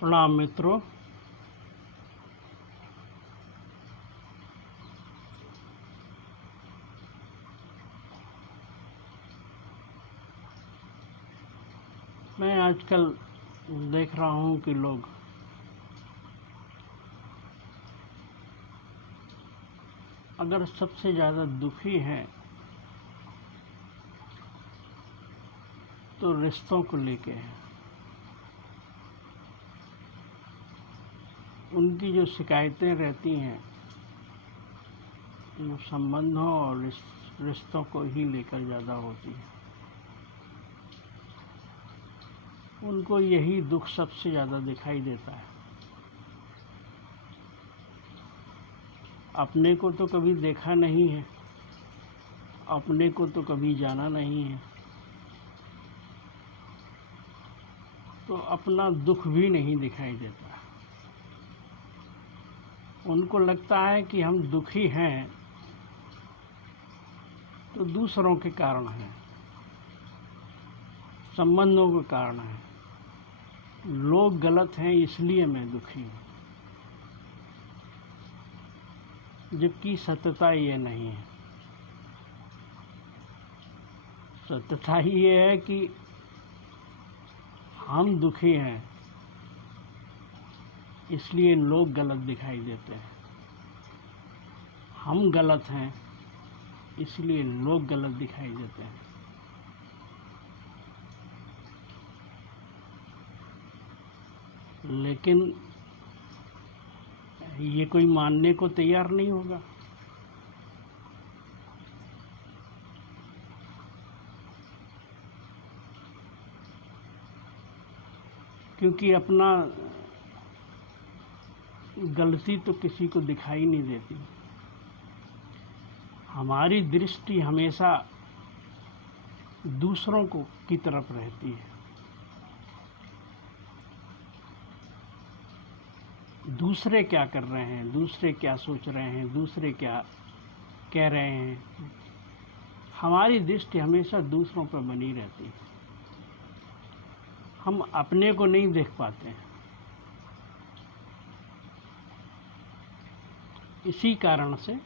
प्रणाम मित्रों। मैं आजकल देख रहा हूँ कि लोग अगर सबसे ज़्यादा दुखी हैं तो रिश्तों को लेके हैं। उनकी जो शिकायतें रहती हैं वो संबंधों और रिश्तों को ही लेकर ज़्यादा होती है। उनको यही दुख सबसे ज़्यादा दिखाई देता है। अपने को तो कभी देखा नहीं है, अपने को तो कभी जाना नहीं है, तो अपना दुख भी नहीं दिखाई देता। उनको लगता है कि हम दुखी हैं तो दूसरों के कारण है, संबंधों के कारण है, लोग गलत हैं इसलिए मैं दुखी हूँ। जबकि सत्यता ये नहीं है। सत्यता ये है कि हम दुखी हैं इसलिए लोग गलत दिखाई देते हैं। हम गलत हैं इसलिए लोग गलत दिखाई देते हैं। लेकिन ये कोई मानने को तैयार नहीं होगा। क्योंकि अपना गलती तो किसी को दिखाई नहीं देती। हमारी दृष्टि हमेशा दूसरों को की तरफ रहती है। दूसरे क्या कर रहे हैं, दूसरे क्या सोच रहे हैं, दूसरे क्या कह रहे हैं, हमारी दृष्टि हमेशा दूसरों पर बनी रहती है। हम अपने को नहीं देख पाते हैं। इसी कारण से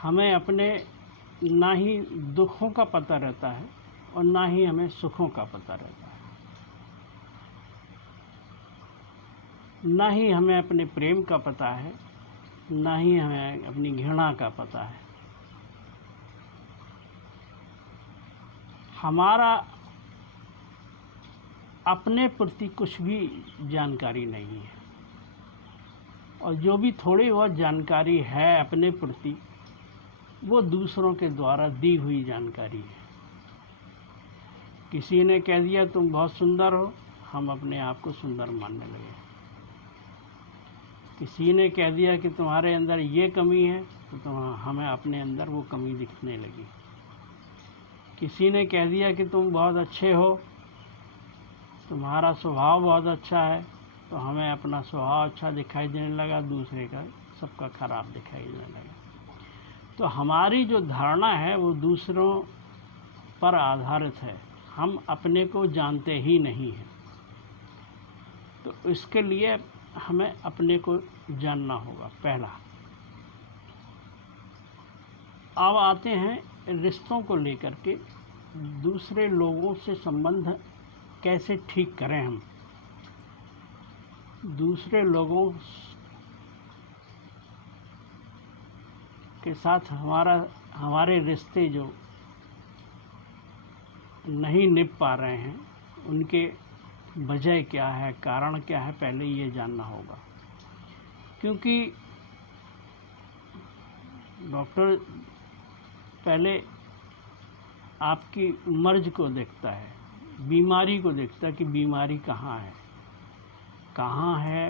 हमें अपने ना ही दुखों का पता रहता है और ना ही हमें सुखों का पता रहता है। ना ही हमें अपने प्रेम का पता है, ना ही हमें अपनी घृणा का पता है। हमारा अपने प्रति कुछ भी जानकारी नहीं है, और जो भी थोड़ी बहुत जानकारी है अपने प्रति वो दूसरों के द्वारा दी हुई जानकारी है। किसी ने कह दिया तुम बहुत सुंदर हो, हम अपने आप को सुंदर मानने लगे। किसी ने कह दिया कि तुम्हारे अंदर ये कमी है तो हमें अपने अंदर वो कमी दिखने लगी। किसी ने कह दिया कि तुम बहुत अच्छे हो, तुम्हारा स्वभाव बहुत अच्छा है, तो हमें अपना स्वभाव अच्छा दिखाई देने लगा, दूसरे का सबका खराब दिखाई देने लगा। तो हमारी जो धारणा है वो दूसरों पर आधारित है। हम अपने को जानते ही नहीं हैं। तो इसके लिए हमें अपने को जानना होगा पहला। अब आते हैं रिश्तों को लेकर के, दूसरे लोगों से संबंध कैसे ठीक करें हम। दूसरे लोगों के साथ हमारे रिश्ते जो नहीं निभ पा रहे हैं उनके वजह क्या है, कारण क्या है, पहले ये जानना होगा। क्योंकि डॉक्टर पहले आपकी मर्ज को देखता है, बीमारी को देखता है कि बीमारी कहाँ है,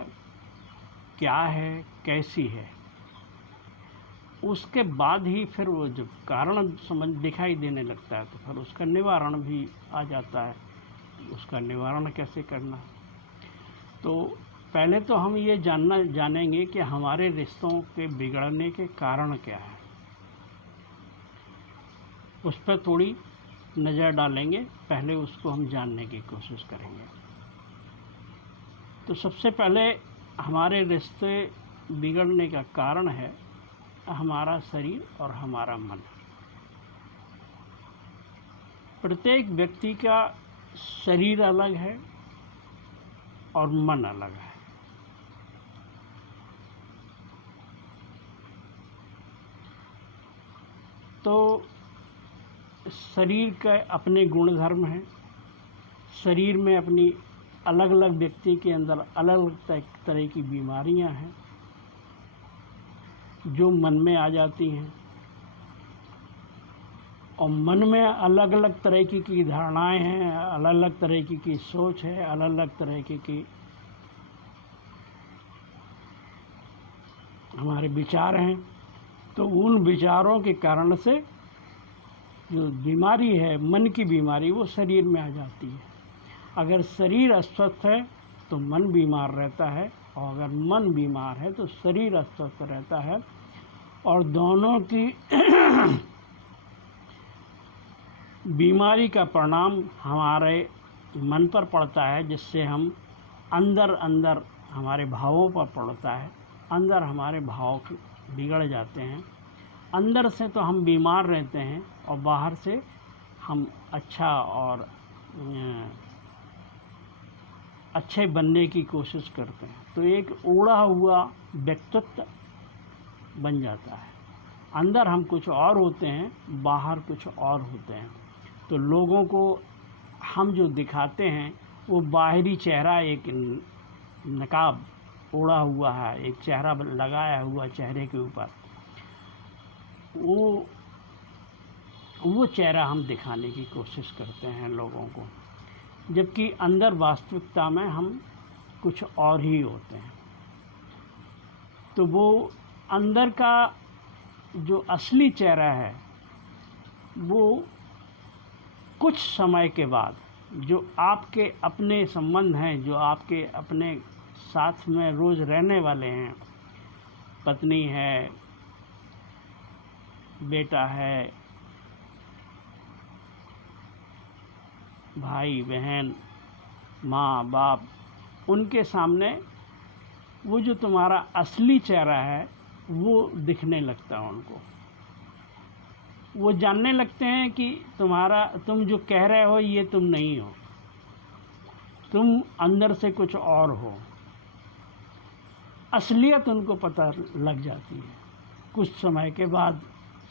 क्या है, कैसी है। उसके बाद ही फिर वो जब कारण समझ दिखाई देने लगता है तो फिर उसका निवारण भी आ जाता है। उसका निवारण कैसे करना, तो पहले तो हम ये जानेंगे कि हमारे रिश्तों के बिगड़ने के कारण क्या है। उस पर थोड़ी नज़र डालेंगे, पहले उसको हम जानने की कोशिश करेंगे। तो सबसे पहले हमारे रिश्ते बिगड़ने का कारण है हमारा शरीर और हमारा मन। प्रत्येक व्यक्ति का शरीर अलग है और मन अलग है। तो शरीर के अपने गुण धर्म हैं, शरीर में अपनी अलग अलग व्यक्ति के अंदर अलग अलग तरह की बीमारियां हैं जो मन में आ जाती हैं, और मन में अलग अलग तरह की धारणाएं हैं, अलग अलग तरह की सोच है, अलग अलग तरह की हमारे विचार हैं। तो उन विचारों के कारण से जो बीमारी है, मन की बीमारी, वो शरीर में आ जाती है। अगर शरीर अस्वस्थ है तो मन बीमार रहता है, और अगर मन बीमार है तो शरीर अस्वस्थ रहता है, और दोनों की बीमारी का परिणाम हमारे मन पर पड़ता है, जिससे हम अंदर अंदर हमारे भावों पर पड़ता है, अंदर हमारे भाव बिगड़ जाते हैं। अंदर से तो हम बीमार रहते हैं और बाहर से हम अच्छा और अच्छे बनने की कोशिश करते हैं। तो एक उड़ा हुआ व्यक्तित्व बन जाता है। अंदर हम कुछ और होते हैं, बाहर कुछ और होते हैं। तो लोगों को हम जो दिखाते हैं वो बाहरी चेहरा, एक नकाब ओढ़ा हुआ है, एक चेहरा लगाया हुआ चेहरे के ऊपर, वो चेहरा हम दिखाने की कोशिश करते हैं लोगों को, जबकि अंदर वास्तविकता में हम कुछ और ही होते हैं। तो वो अंदर का जो असली चेहरा है वो कुछ समय के बाद, जो आपके अपने संबंध हैं, जो आपके अपने साथ में रोज रहने वाले हैं, पत्नी है, बेटा है, भाई बहन, माँ बाप, उनके सामने वो जो तुम्हारा असली चेहरा है वो दिखने लगता है उनको। वो जानने लगते हैं कि तुम जो कह रहे हो ये तुम नहीं हो, तुम अंदर से कुछ और हो। असलियत उनको पता लग जाती है। कुछ समय के बाद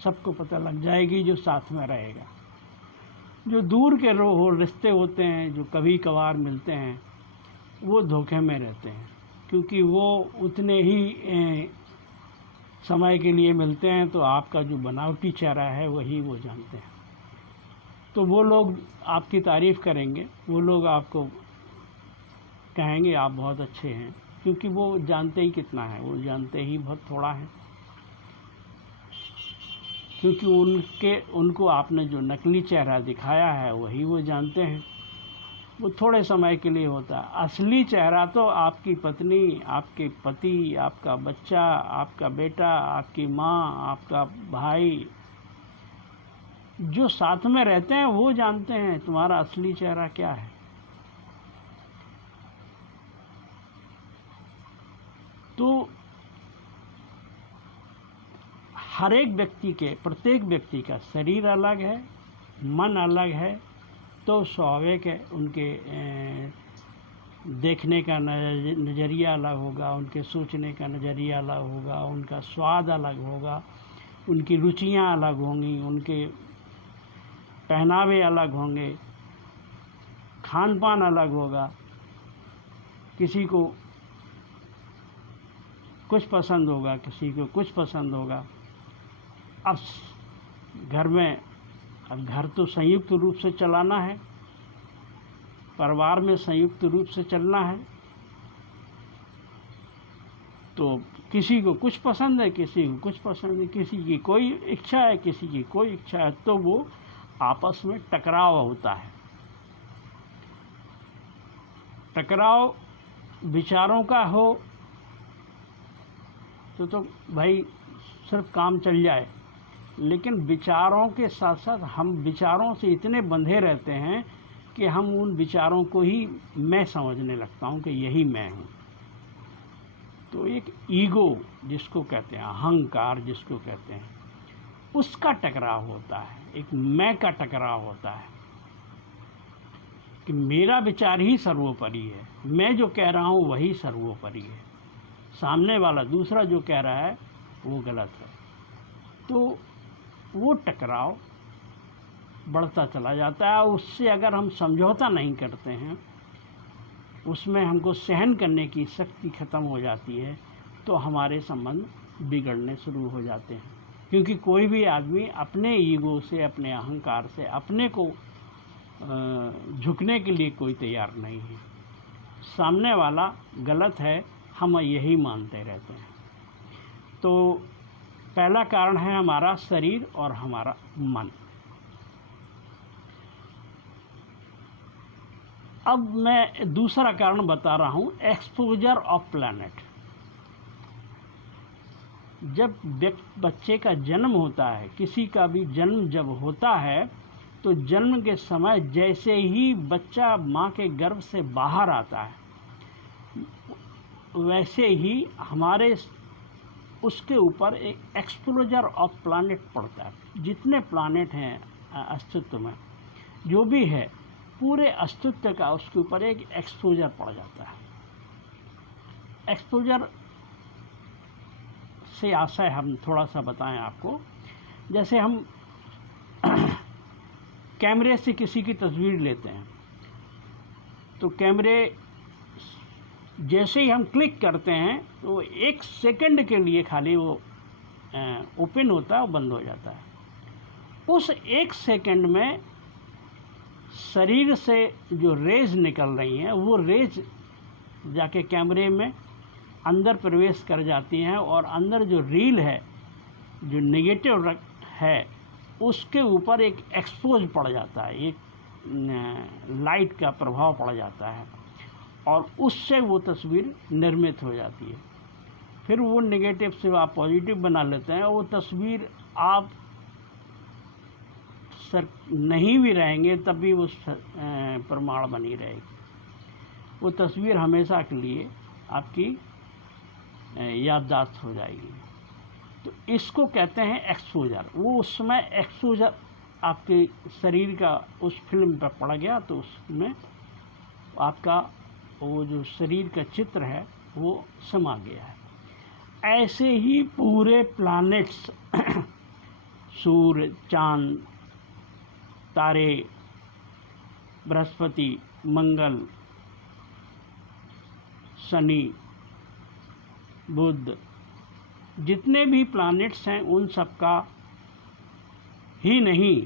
सबको पता लग जाएगी जो साथ में रहेगा। जो दूर के रिश्ते होते हैं, जो कभी कभार मिलते हैं, वो धोखे में रहते हैं, क्योंकि वो उतने ही समय के लिए मिलते हैं। तो आपका जो बनावटी चेहरा है वही वो जानते हैं। तो वो लोग आपकी तारीफ़ करेंगे, वो लोग आपको कहेंगे आप बहुत अच्छे हैं, क्योंकि वो जानते ही कितना है, वो जानते ही बहुत थोड़ा है। क्योंकि उनको आपने जो नकली चेहरा दिखाया है वही वो जानते हैं। वो थोड़े समय के लिए होता है। असली चेहरा तो आपकी पत्नी, आपके पति, आपका बच्चा, आपका बेटा, आपकी माँ, आपका भाई, जो साथ में रहते हैं वो जानते हैं तुम्हारा असली चेहरा क्या है। तो हर एक व्यक्ति के, प्रत्येक व्यक्ति का शरीर अलग है, मन अलग है, तो स्वाभाविक है उनके देखने का नज़रिया अलग होगा, उनके सोचने का नज़रिया अलग होगा, उनका स्वाद अलग होगा, उनकी रुचियां अलग होंगी, उनके पहनावे अलग होंगे, खान पान अलग होगा। किसी को कुछ पसंद होगा, किसी को कुछ पसंद होगा। अब घर तो संयुक्त रूप से चलाना है, परिवार में संयुक्त रूप से चलना है। तो किसी को कुछ पसंद है, किसी को कुछ पसंद है, किसी की कोई इच्छा है, किसी की कोई इच्छा है, तो वो आपस में टकराव होता है। टकराव विचारों का हो तो भाई सिर्फ काम चल जाए, लेकिन विचारों के साथ साथ हम विचारों से इतने बंधे रहते हैं कि हम उन विचारों को ही मैं समझने लगता हूँ कि यही मैं हूँ। तो एक ईगो जिसको कहते हैं, अहंकार जिसको कहते हैं, उसका टकराव होता है, एक मैं का टकराव होता है कि मेरा विचार ही सर्वोपरि है, मैं जो कह रहा हूँ वही सर्वोपरि है, सामने वाला दूसरा जो कह रहा है वो गलत है। तो वो टकराव बढ़ता चला जाता है। उससे अगर हम समझौता नहीं करते हैं, उसमें हमको सहन करने की शक्ति खत्म हो जाती है, तो हमारे संबंध बिगड़ने शुरू हो जाते हैं। क्योंकि कोई भी आदमी अपने ईगो से, अपने अहंकार से अपने को झुकने के लिए कोई तैयार नहीं है। सामने वाला गलत है, हम यही मानते रहते हैं। तो पहला कारण है हमारा शरीर और हमारा मन। अब मैं दूसरा कारण बता रहा हूँ, एक्सपोजर ऑफ प्लैनेट। जब बच्चे का जन्म होता है, किसी का भी जन्म जब होता है, तो जन्म के समय जैसे ही बच्चा माँ के गर्भ से बाहर आता है, वैसे ही हमारे उसके ऊपर एक एक्सपोजर ऑफ प्लैनेट पड़ता है। जितने प्लैनेट हैं अस्तित्व में, जो भी है, पूरे अस्तित्व का उसके ऊपर एक एक्सपोजर पड़ जाता है। एक्सपोजर से आशय हम थोड़ा सा बताएं आपको। जैसे हम कैमरे से किसी की तस्वीर लेते हैं, तो कैमरे जैसे ही हम क्लिक करते हैं तो 1 सेकंड के लिए खाली वो ओपन होता है और बंद हो जाता है। उस 1 सेकंड में शरीर से जो रेज निकल रही हैं, वो रेज जाके कैमरे में अंदर प्रवेश कर जाती हैं, और अंदर जो रील है, जो नेगेटिव है, उसके ऊपर एक एक्सपोज पड़ जाता है, एक लाइट का प्रभाव पड़ जाता है, और उससे वो तस्वीर निर्मित हो जाती है। फिर वो नेगेटिव से आप पॉजिटिव बना लेते हैं। वो तस्वीर आप नहीं भी रहेंगे तब भी वो प्रमाण बनी रहेगी। वो तस्वीर हमेशा के लिए आपकी याददाश्त हो जाएगी। तो इसको कहते हैं एक्सपोजर। वो उस समय एक्सपोजर आपके शरीर का उस फिल्म पर पड़ गया, तो उसमें आपका वो जो शरीर का चित्र है वो समा गया है। ऐसे ही पूरे प्लैनेट्स सूर्य, चांद, तारे, बृहस्पति, मंगल, शनि, बुध, जितने भी प्लैनेट्स हैं उन सब का ही नहीं,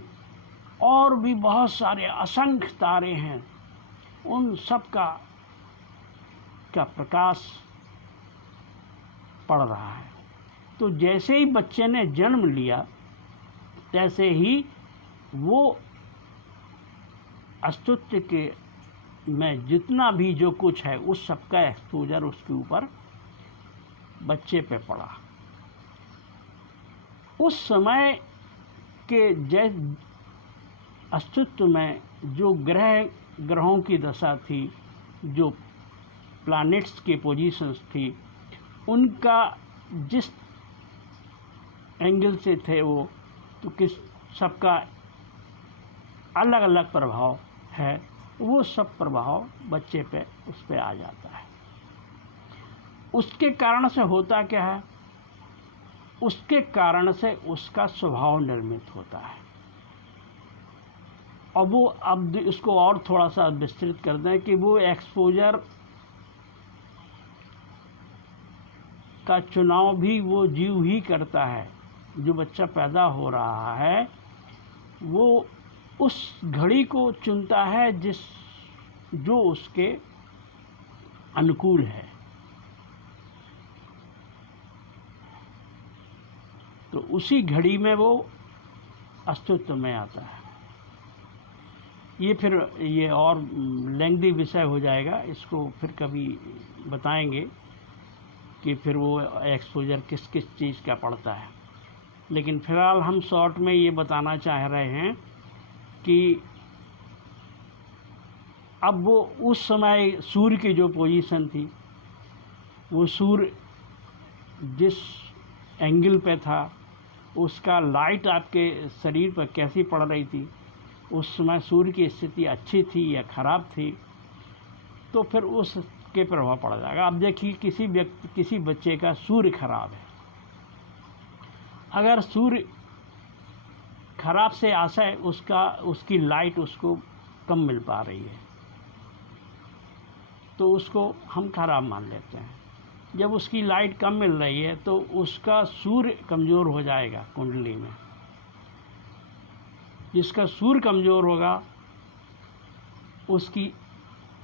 और भी बहुत सारे असंख्य तारे हैं, उन सब का प्रकाश पड़ रहा है। तो जैसे ही बच्चे ने जन्म लिया, तैसे ही वो अस्तित्व के में जितना भी जो कुछ है, उस सब का एक्सपोजर उसके ऊपर बच्चे पे पड़ा। उस समय के अस्तित्व में जो ग्रहों की दशा थी, जो प्लैनेट्स की पोजीशंस थी, उनका जिस एंगल से थे वो, तो किस सबका अलग अलग प्रभाव है। वो सब प्रभाव बच्चे पे उस पे आ जाता है। उसके कारण से होता क्या है? उसके कारण से उसका स्वभाव निर्मित होता है। और वो, अब इसको और थोड़ा सा विस्तृत कर दें कि वो एक्सपोजर का चुनाव भी वो जीव ही करता है। जो बच्चा पैदा हो रहा है वो उस घड़ी को चुनता है जो उसके अनुकूल है। तो उसी घड़ी में वो अस्तित्व में आता है। ये और लेंथी विषय हो जाएगा, इसको फिर कभी बताएंगे कि फिर वो एक्सपोजर किस किस चीज़ का पड़ता है। लेकिन फिलहाल हम शॉर्ट में ये बताना चाह रहे हैं कि अब वो उस समय सूर्य की जो पोजीशन थी, वो सूर्य जिस एंगल पे था, उसका लाइट आपके शरीर पर कैसी पड़ रही थी, उस समय सूर्य की स्थिति अच्छी थी या खराब थी, तो फिर उसके प्रभाव पड़ जाएगा। अब देखिए किसी बच्चे का सूर्य खराब है, अगर सूर्य खराब से आशय उसकी लाइट उसको कम मिल पा रही है, तो उसको हम खराब मान लेते हैं। जब उसकी लाइट कम मिल रही है तो उसका सूर्य कमज़ोर हो जाएगा कुंडली में। जिसका सूर्य कमज़ोर होगा उसकी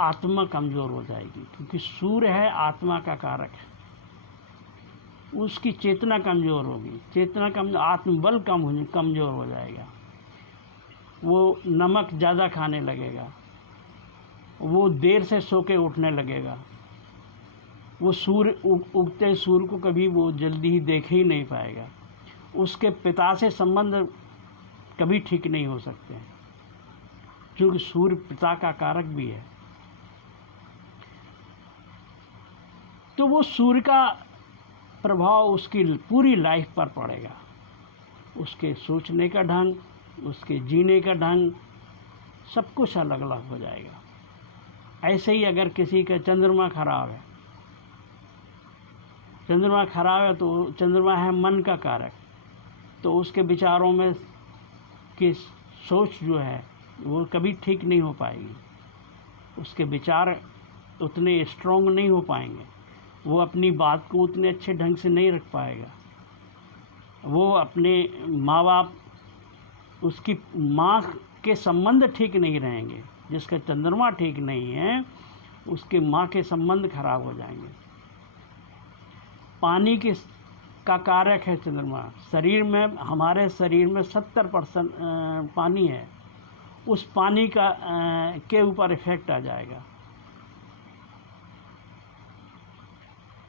आत्मा कमज़ोर हो जाएगी, क्योंकि सूर्य है आत्मा का कारक है। उसकी चेतना कमज़ोर होगी, आत्मबल कमज़ोर हो जाएगा। वो नमक ज़्यादा खाने लगेगा, वो देर से सो के उठने लगेगा, वो उगते सूर्य को कभी वो जल्दी ही देख ही नहीं पाएगा। उसके पिता से संबंध कभी ठीक नहीं हो सकते, क्योंकि सूर्य पिता का कारक भी है। तो वो सूर्य का प्रभाव उसकी पूरी लाइफ पर पड़ेगा। उसके सोचने का ढंग, उसके जीने का ढंग, सब कुछ अलग अलग हो जाएगा। ऐसे ही अगर किसी का चंद्रमा खराब है, तो चंद्रमा है मन का कारक, तो उसके विचारों में की सोच जो है वो कभी ठीक नहीं हो पाएगी। उसके विचार उतने स्ट्रॉन्ग नहीं हो पाएंगे, वो अपनी बात को उतने अच्छे ढंग से नहीं रख पाएगा। वो अपने माँ बाप, उसकी माँ के संबंध ठीक नहीं रहेंगे। जिसका चंद्रमा ठीक नहीं है उसके माँ के संबंध खराब हो जाएंगे। पानी का कारक है चंद्रमा। हमारे शरीर में 70% पानी है। उस पानी के ऊपर इफेक्ट आ जाएगा।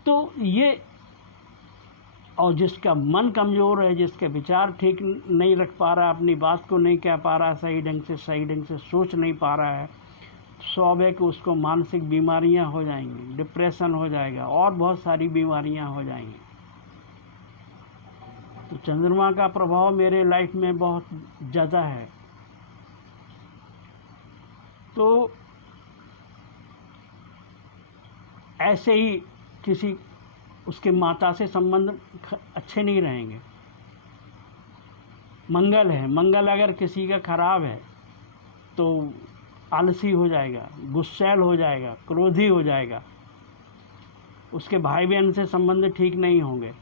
तो ये, और जिसका मन कमज़ोर है, जिसके विचार ठीक नहीं रख पा रहा, अपनी बात को नहीं कह पा रहा, सही ढंग से सोच नहीं पा रहा है, स्वाभाविक उसको मानसिक बीमारियां हो जाएंगी, डिप्रेशन हो जाएगा और बहुत सारी बीमारियां हो जाएंगी। तो चंद्रमा का प्रभाव मेरे लाइफ में बहुत ज़्यादा है। तो ऐसे ही उसके माता से संबंध अच्छे नहीं रहेंगे। मंगल अगर किसी का खराब है तो आलसी हो जाएगा, गुस्सैल हो जाएगा, क्रोधी हो जाएगा। उसके भाई बहन से संबंध ठीक नहीं होंगे।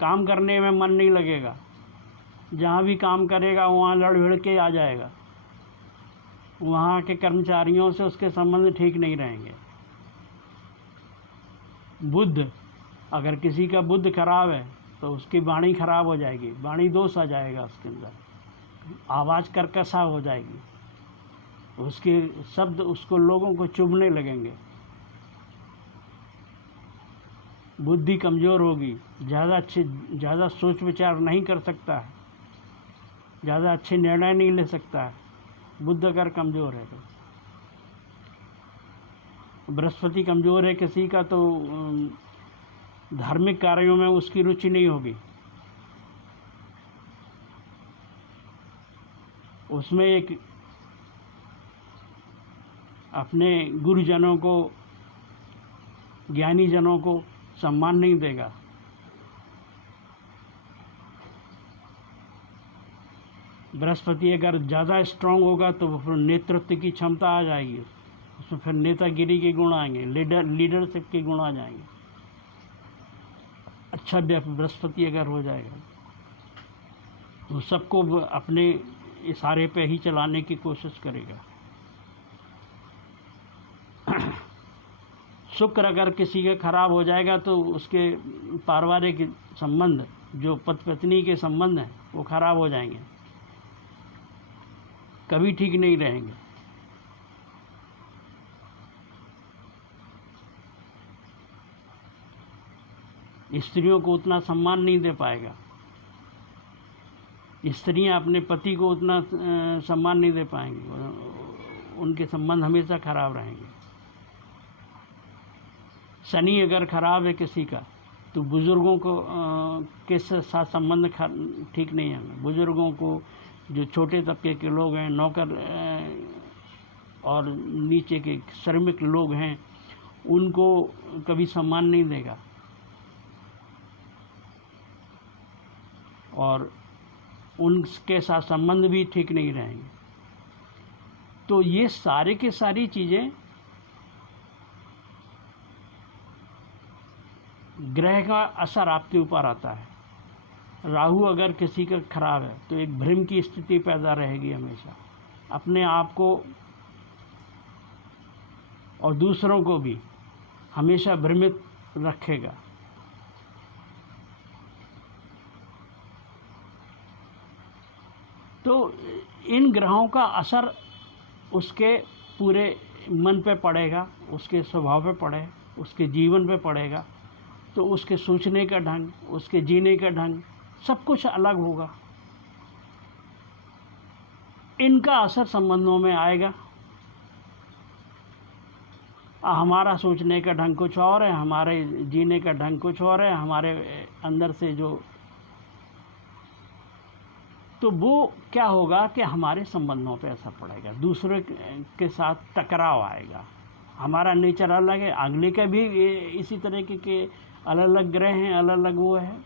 काम करने में मन नहीं लगेगा, जहाँ भी काम करेगा वहाँ लड़ भिड़ के आ जाएगा। वहाँ के कर्मचारियों से उसके संबंध ठीक नहीं रहेंगे। बुद्ध, अगर किसी का बुद्ध खराब है तो उसकी वाणी खराब हो जाएगी, वाणी दोष आ जाएगा उसके अंदर, आवाज़ कर्कशा हो जाएगी, उसके शब्द उसको लोगों को चुभने लगेंगे। बुद्धि कमज़ोर होगी, ज़्यादा सोच विचार नहीं कर सकता है, ज़्यादा अच्छे निर्णय नहीं ले सकता है। बुद्ध अगर कमज़ोर है तो, बृहस्पति कमज़ोर है किसी का तो धार्मिक कार्यों में उसकी रुचि नहीं होगी। उसमें एक अपने गुरुजनों को, ज्ञानी जनों को सम्मान नहीं देगा। बृहस्पति अगर ज़्यादा स्ट्रांग होगा तो फिर नेतृत्व की क्षमता आ जाएगी, उसमें फिर नेतागिरी के गुण आएंगे, लीडरशिप के गुण आ जाएंगे। अच्छा बृहस्पति अगर हो जाएगा तो सबको अपने इशारे पे ही चलाने की कोशिश करेगा। शुक्र अगर किसी का खराब हो जाएगा तो उसके पारिवारिक संबंध, जो पति पत्नी के संबंध हैं, वो खराब हो जाएंगे, कभी ठीक नहीं रहेंगे। स्त्रियों को उतना सम्मान नहीं दे पाएगा। स्त्रियां अपने पति को उतना सम्मान नहीं दे पाएंगी, उनके संबंध हमेशा खराब रहेंगे। शनि अगर खराब है किसी का तो बुजुर्गों को के साथ संबंध ठीक नहीं है। बुजुर्गों को, जो छोटे तबके के लोग हैं, नौकर और नीचे के श्रमिक लोग हैं, उनको कभी सम्मान नहीं देगा और उनके साथ संबंध भी ठीक नहीं रहेंगे। तो ये सारे के सारी चीज़ें ग्रह का असर आपके ऊपर आता है। राहु अगर किसी का खराब है तो एक भ्रम की स्थिति पैदा रहेगी, हमेशा अपने आप को और दूसरों को भी हमेशा भ्रमित रखेगा। तो इन ग्रहों का असर उसके पूरे मन पे पड़ेगा, उसके स्वभाव पे पड़े, उसके जीवन पे पड़ेगा, तो उसके सोचने का ढंग, उसके जीने का ढंग सब कुछ अलग होगा। इनका असर संबंधों में आएगा। हमारा सोचने का ढंग कुछ और है, हमारे जीने का ढंग कुछ और है, हमारे अंदर से जो, तो वो क्या होगा कि हमारे संबंधों पे असर पड़ेगा, दूसरे के साथ टकराव आएगा। हमारा नेचर अलग है, अगले का भी इसी तरह के अलग अलग ग्रह हैं, अलग अलग वो है,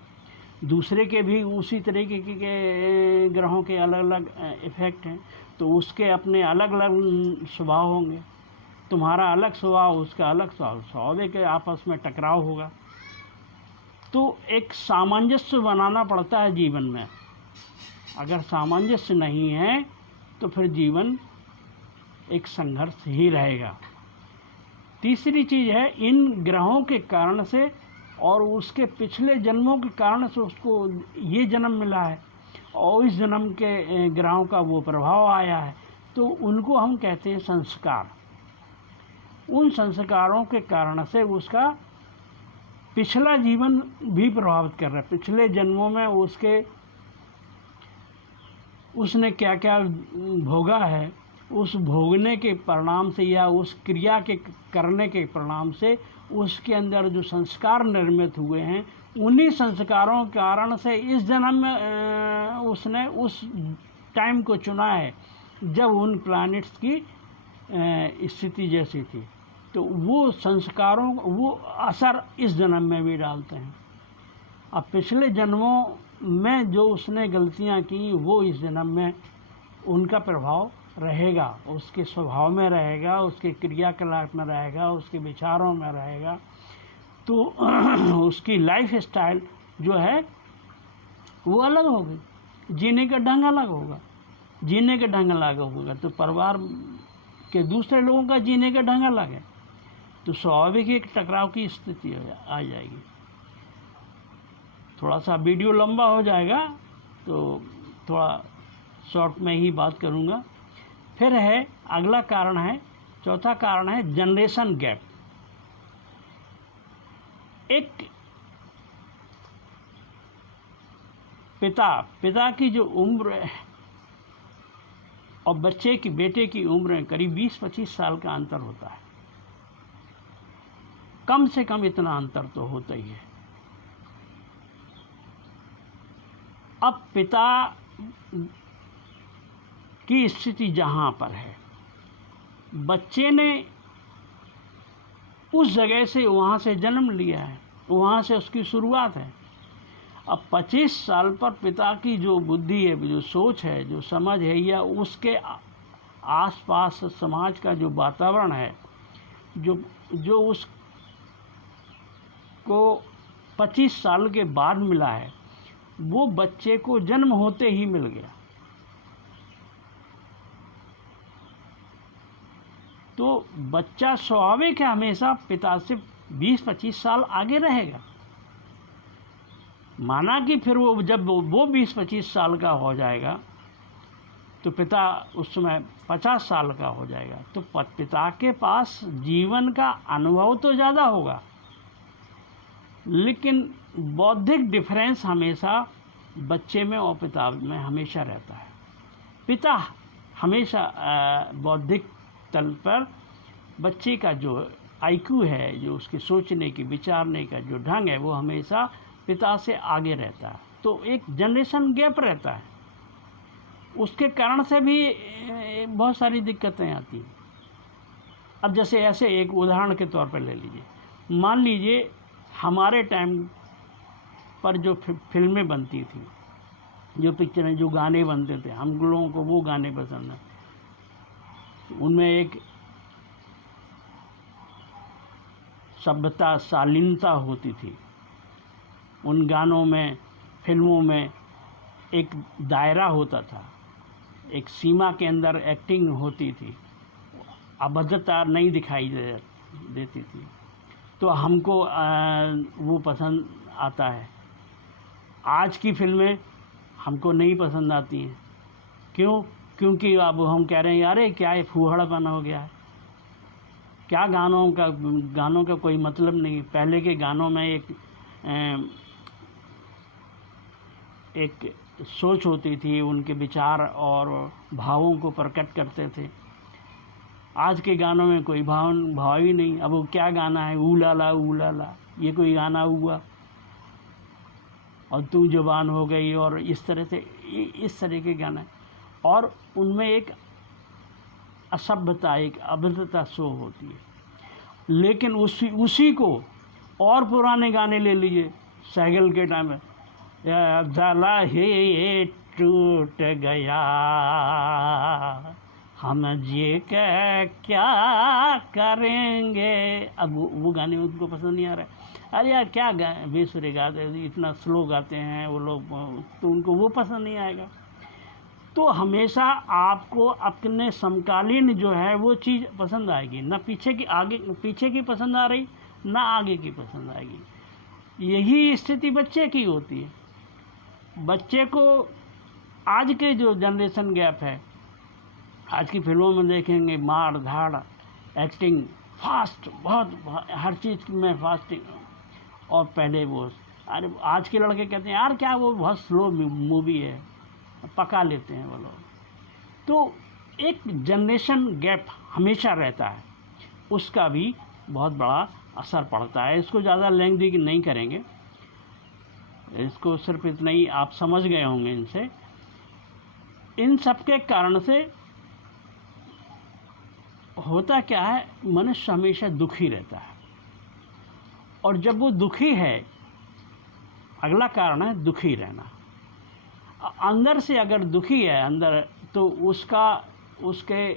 दूसरे के भी उसी तरीके के ग्रहों के अलग अलग इफ़ेक्ट हैं, तो उसके अपने अलग अलग स्वभाव होंगे। तुम्हारा अलग स्वभाव, उसका अलग स्वभाव के आपस में टकराव होगा। तो एक सामंजस्य बनाना पड़ता है जीवन में। अगर सामंजस्य नहीं है तो फिर जीवन एक संघर्ष ही रहेगा। तीसरी चीज़ है, इन ग्रहों के कारण से और उसके पिछले जन्मों के कारण से उसको ये जन्म मिला है और इस जन्म के ग्रहों का वो प्रभाव आया है, तो उनको हम कहते हैं संस्कार। उन संस्कारों के कारण से उसका पिछला जीवन भी प्रभावित कर रहा है। पिछले जन्मों में उसने क्या क्या भोगा है, उस भोगने के परिणाम से या उस क्रिया के करने के परिणाम से उसके अंदर जो संस्कार निर्मित हुए हैं, उन्हीं संस्कारों के कारण से इस जन्म में उसने उस टाइम को चुना है जब उन प्लैनेट्स की स्थिति जैसी थी। तो वो संस्कारों, वो असर इस जन्म में भी डालते हैं। अब पिछले जन्मों में जो उसने गलतियां की वो इस जन्म में उनका प्रभाव रहेगा, उसके स्वभाव में रहेगा, उसके क्रियाकलाप में रहेगा, उसके विचारों में रहेगा। तो उसकी लाइफ स्टाइल जो है वो अलग होगी, जीने का ढंग अलग होगा, जीने का ढंग अलग होगा। तो परिवार के दूसरे लोगों का जीने का ढंग अलग है, तो स्वाभाविक एक टकराव की स्थिति आ जाएगी। थोड़ा सा वीडियो लंबा हो जाएगा तो थोड़ा शॉर्ट में ही बात करूँगा। फिर है अगला कारण है, चौथा कारण है जनरेशन गैप। एक पिता की जो उम्र है और बेटे की उम्र करीब 20-25 साल का अंतर होता है। कम से कम इतना अंतर तो होता ही है। अब पिता की स्थिति जहाँ पर है, बच्चे ने उस जगह से, वहाँ से जन्म लिया है, वहाँ से उसकी शुरुआत है। अब 25 साल पर पिता की जो बुद्धि है, जो सोच है, जो समझ है, या उसके आसपास समाज का जो वातावरण है, जो उसको 25 साल के बाद मिला है, वो बच्चे को जन्म होते ही मिल गया। तो बच्चा स्वाभाविक है हमेशा पिता से 20-25 साल आगे रहेगा। माना कि फिर वो जब वो 20-25 साल का हो जाएगा तो पिता उस समय 50 साल का हो जाएगा, तो पिता के पास जीवन का अनुभव तो ज़्यादा होगा, लेकिन बौद्धिक डिफरेंस हमेशा बच्चे में और पिता में हमेशा रहता है। पिता हमेशा बौद्धिक तल पर बच्चे का जो आईक्यू है, जो उसके सोचने की विचारने का जो ढंग है, वो हमेशा पिता से आगे रहता है। तो एक जनरेशन गैप रहता है, उसके कारण से भी बहुत सारी दिक्कतें आती हैं। अब जैसे ऐसे एक उदाहरण के तौर पर ले लीजिए, मान लीजिए हमारे टाइम पर जो फिल्में बनती थी, जो पिक्चरें, जो गाने बनते थे, हम लोगों को वो गाने पसंद हैं। उनमें एक सभ्यता, शालीनता होती थी उन गानों में, फिल्मों में। एक दायरा होता था, एक सीमा के अंदर एक्टिंग होती थी, अभद्रता नहीं दिखाई देती थी। तो हमको वो पसंद आता है। आज की फिल्में हमको नहीं पसंद आती हैं। क्यों? क्योंकि अब हम कह रहे हैं अरे क्या ये फूहड़पन हो गया है, क्या गानों का कोई मतलब नहीं। पहले के गानों में एक सोच होती थी, उनके विचार और भावों को प्रकट करते थे। आज के गानों में कोई भाव ही नहीं। अब वो क्या गाना है, ऊ लाला, ये कोई गाना हुआ? और तू जवान हो गई, और इस तरह के गाने, और उनमें एक असभ्यता, एक अभद्रता शो होती है। लेकिन उसी को और पुराने गाने ले लीजिए, सहगल के टाइम में, जला ही टूट गया, हम जी के क्या करेंगे। अब वो गाने उनको पसंद नहीं आ रहा है। अरे यार क्या बेसुरे गाते, इतना स्लो गाते हैं वो लोग, तो उनको वो पसंद नहीं आएगा। तो हमेशा आपको अपने समकालीन जो है वो चीज़ पसंद आएगी, ना पीछे की पसंद आ रही, ना आगे की पसंद आएगी। यही स्थिति बच्चे की होती है। बच्चे को आज के जो जनरेशन गैप है, आज की फिल्मों में देखेंगे मार धाड़, एक्टिंग फास्ट, बहुत हर चीज़ में फास्टिंग। और पहले वो, अरे आज के लड़के कहते हैं यार क्या वो बहुत स्लो मूवी है, पका लेते हैं वो लोग। तो एक जनरेशन गैप हमेशा रहता है, उसका भी बहुत बड़ा असर पड़ता है। इसको ज़्यादा लेंथी नहीं करेंगे, इसको सिर्फ इतना ही आप समझ गए होंगे इनसे। इन सब के कारण से होता क्या है, मनुष्य हमेशा दुखी रहता है। और जब वो दुखी है, अगला कारण है दुखी रहना। अंदर से अगर दुखी है अंदर, तो उसके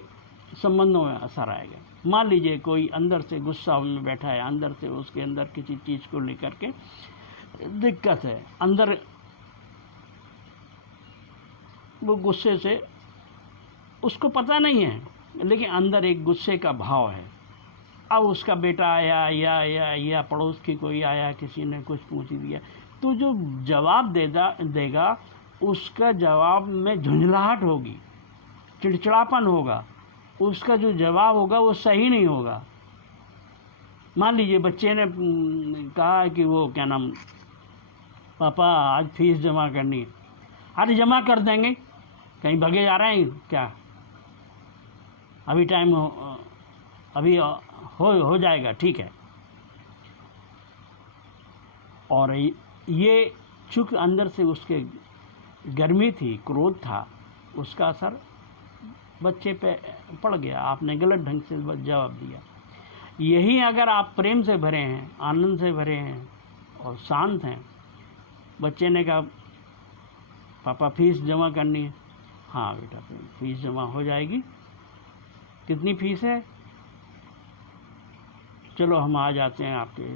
संबंधों में असर आएगा। मान लीजिए कोई अंदर से गुस्सा में बैठा है, अंदर से उसके अंदर किसी चीज़ को लेकर के दिक्कत है, अंदर वो गुस्से से, उसको पता नहीं है, लेकिन अंदर एक गुस्से का भाव है। अब उसका बेटा आया या पड़ोस की कोई आया, किसी ने कुछ पूछ दिया, तो जो जवाब देगा उसका जवाब में झुंझलाहट होगी, चिड़चिड़ापन होगा, उसका जो जवाब होगा वो सही नहीं होगा। मान लीजिए बच्चे ने कहा कि वो क्या नाम, पापा आज फीस जमा करनी है। अरे जमा कर देंगे, कहीं भगे जा रहे हैं क्या, अभी टाइम अभी हो जाएगा, ठीक है। और ये चूँकि अंदर से उसके गर्मी थी, क्रोध था, उसका असर बच्चे पे पड़ गया, आपने गलत ढंग से जवाब दिया। यही अगर आप प्रेम से भरे हैं, आनंद से भरे हैं और शांत हैं, बच्चे ने कहा पापा फीस जमा करनी है। हाँ बेटा फीस जमा हो जाएगी, कितनी फीस है, चलो हम आ जाते हैं आपके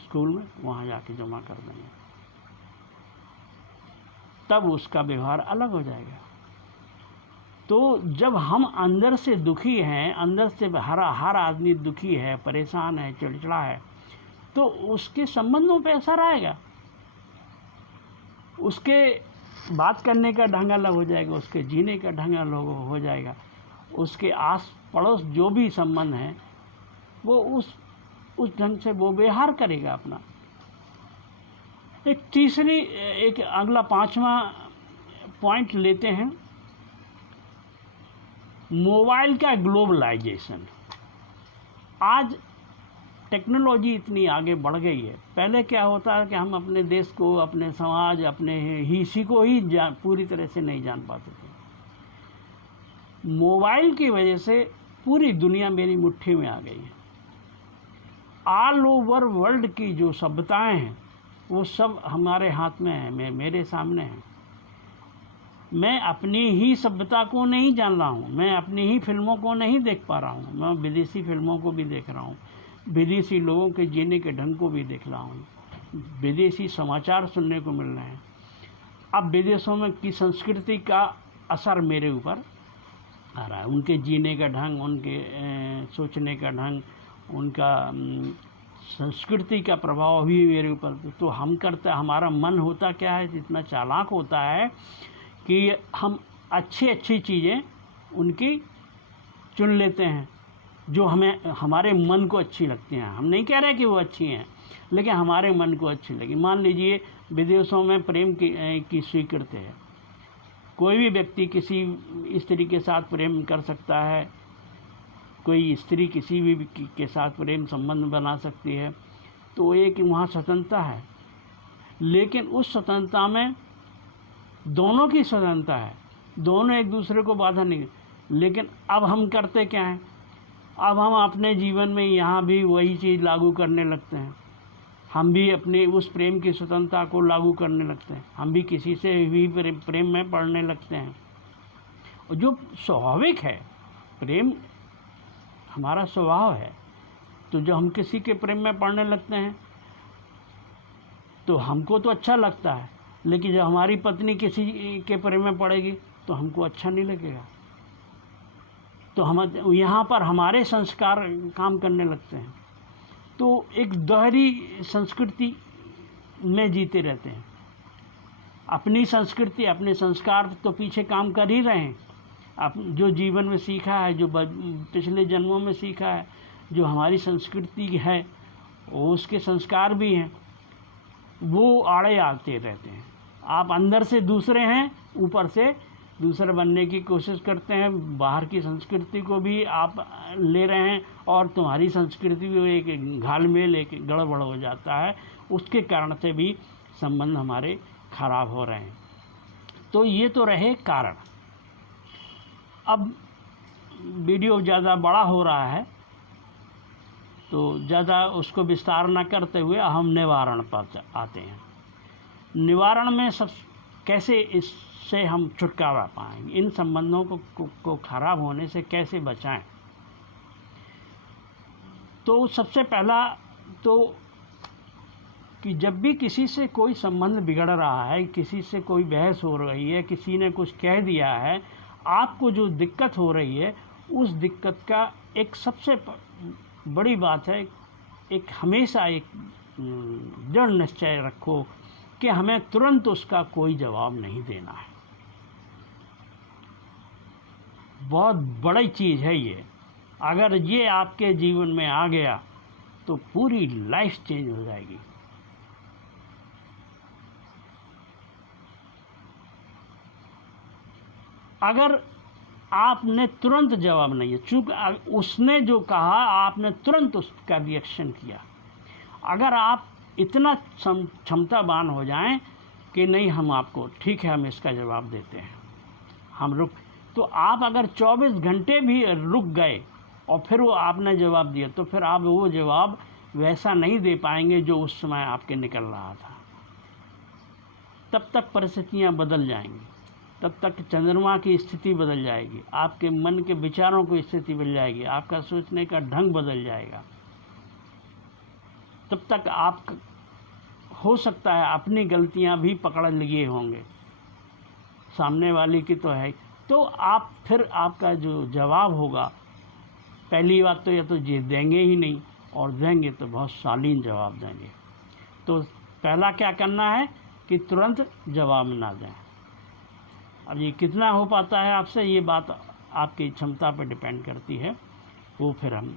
स्कूल में, वहाँ जाके जमा कर देंगे। तब उसका व्यवहार अलग हो जाएगा। तो जब हम अंदर से दुखी हैं, अंदर से हर आदमी दुखी है, परेशान है, चिड़चिड़ा है, तो उसके संबंधों पे असर आएगा, उसके बात करने का ढंग अलग हो जाएगा, उसके जीने का ढंग अलग हो जाएगा, उसके आस पड़ोस जो भी संबंध हैं वो उस ढंग से वो व्यवहार करेगा अपना। एक तीसरी, एक अगला 5वां पॉइंट लेते हैं, मोबाइल का ग्लोबलाइजेशन। आज टेक्नोलॉजी इतनी आगे बढ़ गई है। पहले क्या होता है कि हम अपने देश को, अपने समाज, अपने हिस्से को ही पूरी तरह से नहीं जान पाते थे। मोबाइल की वजह से पूरी दुनिया मेरी मुट्ठी में आ गई है। ऑल ओवर वर्ल्ड की जो सभ्यताएं हैं वो सब हमारे हाथ में है, मेरे सामने है। मैं अपनी ही सभ्यता को नहीं जान रहा हूँ, मैं अपनी ही फिल्मों को नहीं देख पा रहा हूँ, मैं विदेशी फिल्मों को भी देख रहा हूँ, विदेशी लोगों के जीने के ढंग को भी देख रहा हूँ, विदेशी समाचार सुनने को मिल रहे हैं। अब विदेशों में की संस्कृति का असर मेरे ऊपर आ रहा है, उनके जीने का ढंग, उनके सोचने का ढंग, उनका संस्कृति का प्रभाव भी मेरे ऊपर। तो हम करते, हमारा मन होता क्या है, इतना चालाक होता है कि हम अच्छी चीज़ें उनकी चुन लेते हैं जो हमारे मन को अच्छी लगती हैं। हम नहीं कह रहे कि वो अच्छी हैं, लेकिन हमारे मन को अच्छी लगी। मान लीजिए विदेशों में प्रेम की स्वीकृति है, कोई भी व्यक्ति किसी स्त्री के साथ प्रेम कर सकता है, कोई स्त्री किसी भी के साथ प्रेम संबंध बना सकती है, तो एक वहाँ स्वतंत्रता है। लेकिन उस स्वतंत्रता में दोनों की स्वतंत्रता है, दोनों एक दूसरे को बाधा नहीं। लेकिन अब हम करते क्या हैं, अब हम अपने जीवन में यहाँ भी वही चीज़ लागू करने लगते हैं। हम भी अपने उस प्रेम की स्वतंत्रता को लागू करने लगते हैं, हम भी किसी से भी प्रेम में पड़ने लगते हैं। और जो स्वाभाविक है, प्रेम हमारा स्वभाव है, तो जो हम किसी के प्रेम में पड़ने लगते हैं तो हमको तो अच्छा लगता है, लेकिन जब हमारी पत्नी किसी के प्रेम में पड़ेगी तो हमको अच्छा नहीं लगेगा। तो हम यहाँ पर हमारे संस्कार काम करने लगते हैं। तो एक दोहरी संस्कृति में जीते रहते हैं। अपनी संस्कृति, अपने संस्कार तो पीछे काम कर ही रहे हैं। जो जीवन में सीखा है, जो पिछले जन्मों में सीखा है, जो हमारी संस्कृति है, वो उसके संस्कार भी हैं, वो आड़े आते रहते हैं। आप अंदर से दूसरे हैं, ऊपर से दूसरे बनने की कोशिश करते हैं, बाहर की संस्कृति को भी आप ले रहे हैं और तुम्हारी संस्कृति भी एक घालमेल, एक गड़बड़ हो जाता है। उसके कारण से भी संबंध हमारे खराब हो रहे हैं। तो ये तो रहे कारण। अब वीडियो ज़्यादा बड़ा हो रहा है तो ज़्यादा उसको विस्तार न करते हुए हम निवारण पर आते हैं। निवारण में सब कैसे इससे हम छुटकारा पाएंगे, इन संबंधों को खराब होने से कैसे बचाएं। तो सबसे पहला तो कि जब भी किसी से कोई संबंध बिगड़ रहा है, किसी से कोई बहस हो रही है, किसी ने कुछ कह दिया है, आपको जो दिक्कत हो रही है, उस दिक्कत का एक सबसे बड़ी बात है, एक हमेशा एक दृढ़ निश्चय रखो कि हमें तुरंत उसका कोई जवाब नहीं देना है। बहुत बड़ी चीज़ है ये। अगर ये आपके जीवन में आ गया तो पूरी लाइफ चेंज हो जाएगी। अगर आपने तुरंत जवाब नहीं है, चूंकि उसने जो कहा आपने तुरंत उसका रिएक्शन किया, अगर आप इतना क्षमतावान हो जाएं कि नहीं, हम आपको ठीक है, हम इसका जवाब देते हैं, हम रुक, तो आप अगर 24 घंटे भी रुक गए और फिर वो आपने जवाब दिया, तो फिर आप वो जवाब वैसा नहीं दे पाएंगे जो उस समय आपके निकल रहा था। तब तक परिस्थितियां बदल जाएंगी, तब तक चंद्रमा की स्थिति बदल जाएगी, आपके मन के विचारों की स्थिति बदल जाएगी, आपका सोचने का ढंग बदल जाएगा। तब तक आप हो सकता है अपनी गलतियां भी पकड़ लिए होंगे, सामने वाले की तो है। तो आप फिर आपका जो जवाब होगा, पहली बात तो या तो ये देंगे ही नहीं, और देंगे तो बहुत शालीन जवाब देंगे। तो पहला क्या करना है कि तुरंत जवाब ना दें। अब ये कितना हो पाता है आपसे, ये बात आपकी क्षमता पर डिपेंड करती है, वो फिर हम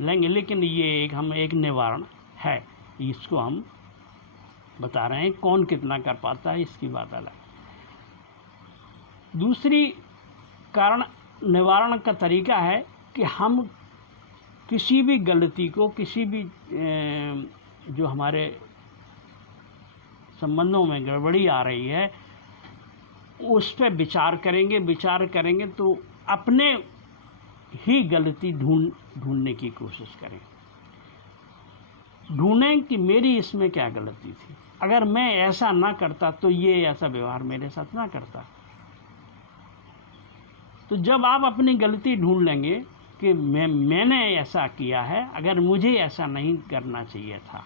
लेंगे। लेकिन ये एक निवारण है, इसको हम बता रहे हैं, कौन कितना कर पाता है इसकी बात अलग। दूसरी कारण निवारण का तरीका है कि हम किसी भी गलती को, किसी भी जो हमारे संबंधों में गड़बड़ी आ रही है उस पर विचार करेंगे तो अपने ही गलती ढूंढने की कोशिश करें। ढूंढें कि मेरी इसमें क्या गलती थी, अगर मैं ऐसा ना करता तो ये ऐसा व्यवहार मेरे साथ ना करता। तो जब आप अपनी गलती ढूंढ लेंगे कि मैंने ऐसा किया है, अगर मुझे ऐसा नहीं करना चाहिए था,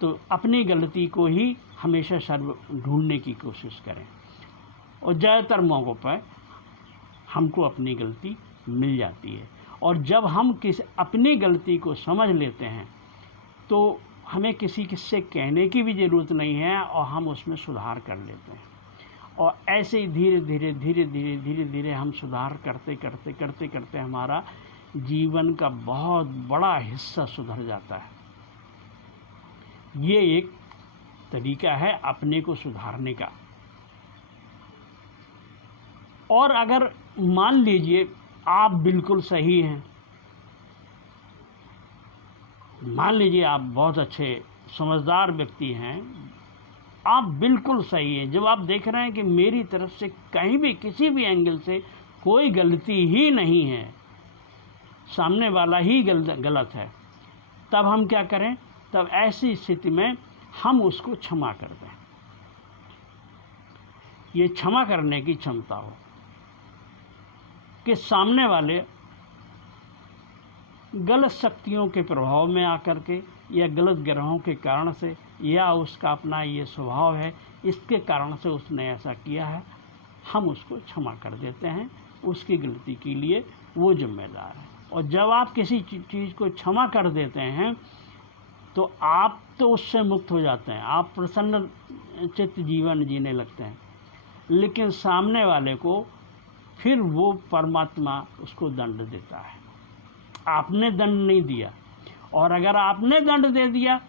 तो अपनी गलती को ही हमेशा ढूंढने की कोशिश करें। और ज़्यादातर मौक़ों पर हमको अपनी गलती मिल जाती है। और जब हम अपनी गलती को समझ लेते हैं तो हमें किसी से कहने की भी ज़रूरत नहीं है और हम उसमें सुधार कर लेते हैं। और ऐसे ही धीरे धीरे हम सुधार करते हमारा जीवन का बहुत बड़ा हिस्सा सुधर जाता है। ये एक तरीका है अपने को सुधारने का। और अगर मान लीजिए आप बिल्कुल सही हैं, मान लीजिए आप बहुत अच्छे समझदार व्यक्ति हैं, आप बिल्कुल सही हैं, जब आप देख रहे हैं कि मेरी तरफ से कहीं भी किसी भी एंगल से कोई गलती ही नहीं है, सामने वाला ही गलत है, तब हम क्या करें? तब ऐसी स्थिति में हम उसको क्षमा कर दें। ये क्षमा करने की क्षमता हो कि सामने वाले गलत शक्तियों के प्रभाव में आकर के या गलत ग्रहों के कारण से या उसका अपना ये स्वभाव है, इसके कारण से उसने ऐसा किया है, हम उसको क्षमा कर देते हैं। उसकी गलती के लिए वो जिम्मेदार है। और जब आप किसी चीज़ को क्षमा कर देते हैं तो आप तो उससे मुक्त हो जाते हैं, आप प्रसन्न चित्त जीवन जीने लगते हैं। लेकिन सामने वाले को फिर वो परमात्मा उसको दंड देता है। आपने दंड नहीं दिया, और अगर आपने दंड दे दिया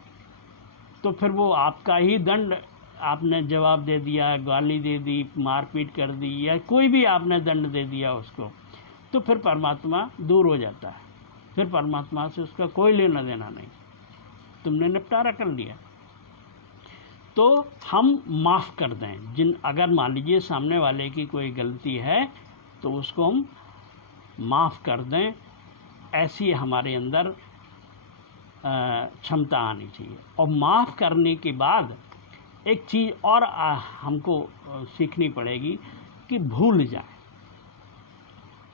तो फिर वो आपका ही दंड, आपने जवाब दे दिया, गाली दे दी, मारपीट कर दी, या कोई भी आपने दंड दे दिया उसको, तो फिर परमात्मा दूर हो जाता है। फिर परमात्मा से उसका कोई लेना देना नहीं, तुमने निपटारा कर लिया। तो हम माफ़ कर दें। अगर मान लीजिए सामने वाले की कोई गलती है तो उसको हम माफ़ कर दें। ऐसी हमारे अंदर क्षमता आनी चाहिए। और माफ़ करने के बाद एक चीज़ और हमको सीखनी पड़ेगी कि भूल जाए,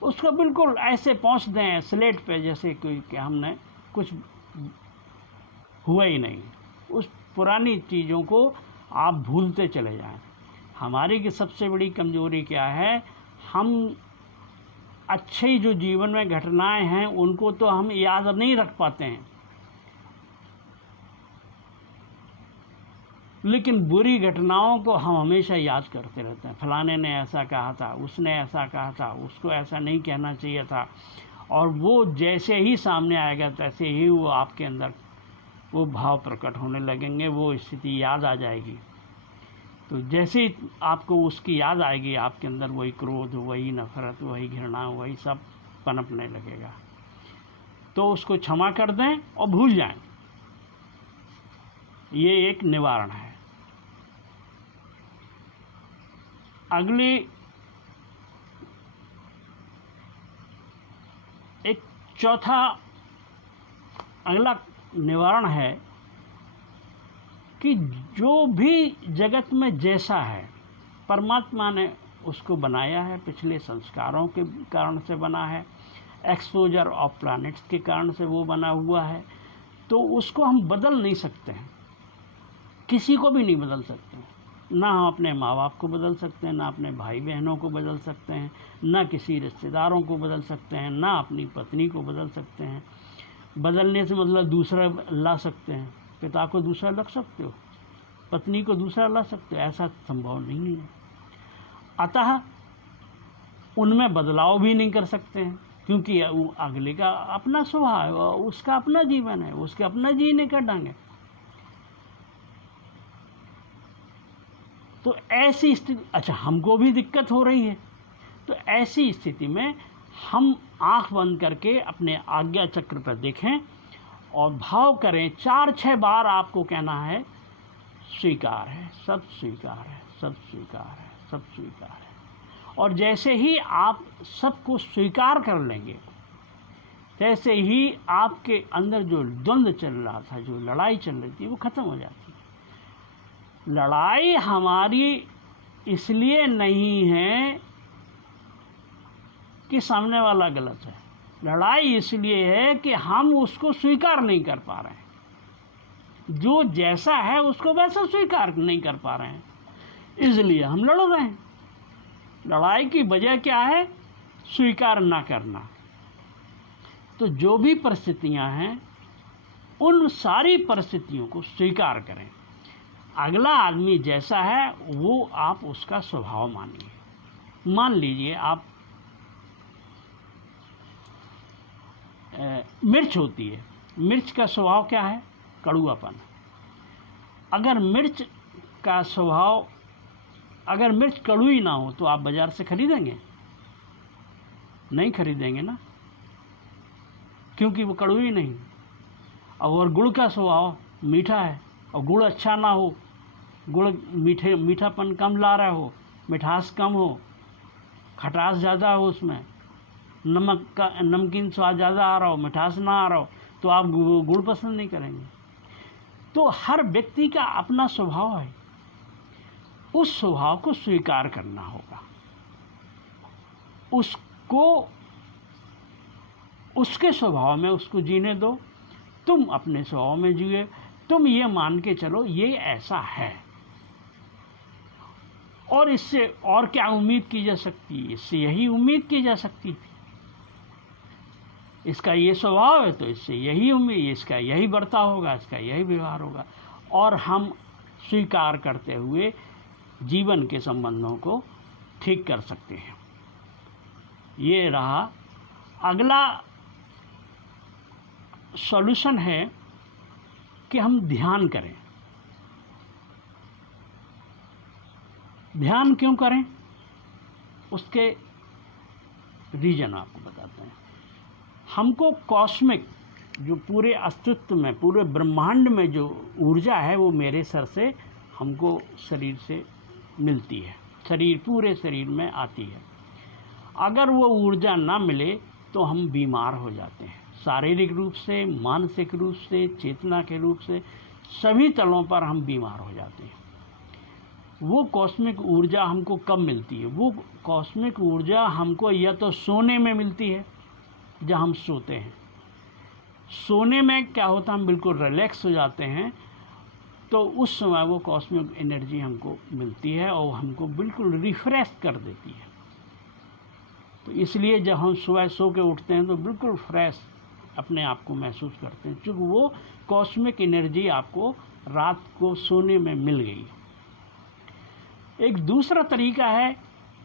उसको बिल्कुल ऐसे पहुंच दें स्लेट पे जैसे कोई कि हमने कुछ हुआ ही नहीं। उस पुरानी चीज़ों को आप भूलते चले जाएं। हमारी की सबसे बड़ी कमज़ोरी क्या है? हम अच्छी जो जीवन में घटनाएं हैं उनको तो हम याद नहीं रख पाते हैं, लेकिन बुरी घटनाओं को हम हमेशा याद करते रहते हैं। फलाने ने ऐसा कहा था, उसने ऐसा कहा था, उसको ऐसा नहीं कहना चाहिए था। और वो जैसे ही सामने आएगा तैसे ही वो आपके अंदर वो भाव प्रकट होने लगेंगे, वो स्थिति याद आ जाएगी। तो जैसे ही आपको उसकी याद आएगी, आपके अंदर वही क्रोध, वही नफरत, वही घृणा, वही सब पनपने लगेगा। तो उसको क्षमा कर दें और भूल जाएं। ये एक निवारण है। अगली एक चौथा अगला निवारण है कि जो भी जगत में जैसा है परमात्मा ने उसको बनाया है, पिछले संस्कारों के कारण से बना है, एक्सपोजर ऑफ प्लैनेट्स के कारण से वो बना हुआ है। तो उसको हम बदल नहीं सकते हैं, किसी को भी नहीं बदल सकते हैं। ना हम अपने माँ बाप को बदल सकते हैं, ना अपने भाई बहनों को बदल सकते हैं, ना किसी रिश्तेदारों को बदल सकते हैं, ना अपनी पत्नी को बदल सकते हैं। बदलने से मतलब दूसरा ला सकते हैं, पिता को दूसरा रख सकते हो, पत्नी को दूसरा ला सकते हो, ऐसा संभव नहीं है। अतः उनमें बदलाव भी नहीं कर सकते हैं, क्योंकि अगले का अपना स्वभाव है, उसका अपना जीवन है, उसके अपना जीने का ढंग है। ऐसी स्थिति, अच्छा हमको भी दिक्कत हो रही है, तो ऐसी स्थिति में हम आंख बंद करके अपने आज्ञा चक्र पर देखें और भाव करें। 4-6 बार आपको कहना है स्वीकार है, सब स्वीकार है, सब स्वीकार है, सब स्वीकार है। और जैसे ही आप सबको स्वीकार कर लेंगे, तैसे ही आपके अंदर जो द्वंद्व चल रहा था, जो लड़ाई चल रही थी, वो खत्म हो जाती है। लड़ाई हमारी इसलिए नहीं है कि सामने वाला गलत है, लड़ाई इसलिए है कि हम उसको स्वीकार नहीं कर पा रहे हैं। जो जैसा है उसको वैसा स्वीकार नहीं कर पा रहे हैं, इसलिए हम लड़ रहे हैं। लड़ाई की वजह क्या है? स्वीकार ना करना। तो जो भी परिस्थितियां हैं, उन सारी परिस्थितियों को स्वीकार करें। अगला आदमी जैसा है वो आप उसका स्वभाव मानिए। मान लीजिए आप मिर्च होती है, मिर्च का स्वभाव क्या है? कड़ुआपन। अगर मिर्च का स्वभाव, अगर मिर्च कड़वी ना हो तो आप बाजार से खरीदेंगे? नहीं खरीदेंगे ना, क्योंकि वो कड़वी नहीं। और गुड़ का स्वभाव मीठा है और गुड़ अच्छा ना हो, गुड़ मीठापन कम ला रहा हो, मिठास कम हो, खटास ज़्यादा हो, उसमें नमक का नमकीन स्वाद ज़्यादा आ रहा हो, मिठास ना आ रहा हो, तो आप गुड़ पसंद नहीं करेंगे। तो हर व्यक्ति का अपना स्वभाव है, उस स्वभाव को स्वीकार करना होगा, उसको उसके स्वभाव में उसको जीने दो। तुम अपने स्वभाव में जिए, तुम ये मान के चलो ये ऐसा है, और इससे और क्या उम्मीद की जा सकती है? इससे यही उम्मीद की जा सकती थी। इसका ये स्वभाव है तो इससे यही उम्मीद, इसका यही बर्ताव होगा, इसका यही व्यवहार होगा, और हम स्वीकार करते हुए जीवन के संबंधों को ठीक कर सकते हैं। ये रहा। अगला सॉल्यूशन है कि हम ध्यान करें। ध्यान क्यों करें? उसके रीजन आपको बताते हैं। हमको कॉस्मिक, जो पूरे अस्तित्व में, पूरे ब्रह्मांड में जो ऊर्जा है, वो मेरे सर से हमको शरीर से मिलती है, शरीर पूरे शरीर में आती है। अगर वो ऊर्जा ना मिले तो हम बीमार हो जाते हैं, शारीरिक रूप से, मानसिक रूप से, चेतना के रूप से, सभी तलों पर हम बीमार हो जाते हैं। वो कॉस्मिक ऊर्जा हमको कब मिलती है? वो कॉस्मिक ऊर्जा हमको या तो सोने में मिलती है, जब हम सोते हैं। सोने में क्या होता है? हम बिल्कुल रिलैक्स हो जाते हैं, तो उस समय वो कॉस्मिक एनर्जी हमको मिलती है और हमको बिल्कुल रिफ्रेश कर देती है। तो इसलिए जब हम सुबह सो के उठते हैं तो बिल्कुल फ्रेश अपने आप को महसूस करते हैं, क्योंकि वो कॉस्मिक एनर्जी आपको रात को सोने में मिल गई। एक दूसरा तरीका है,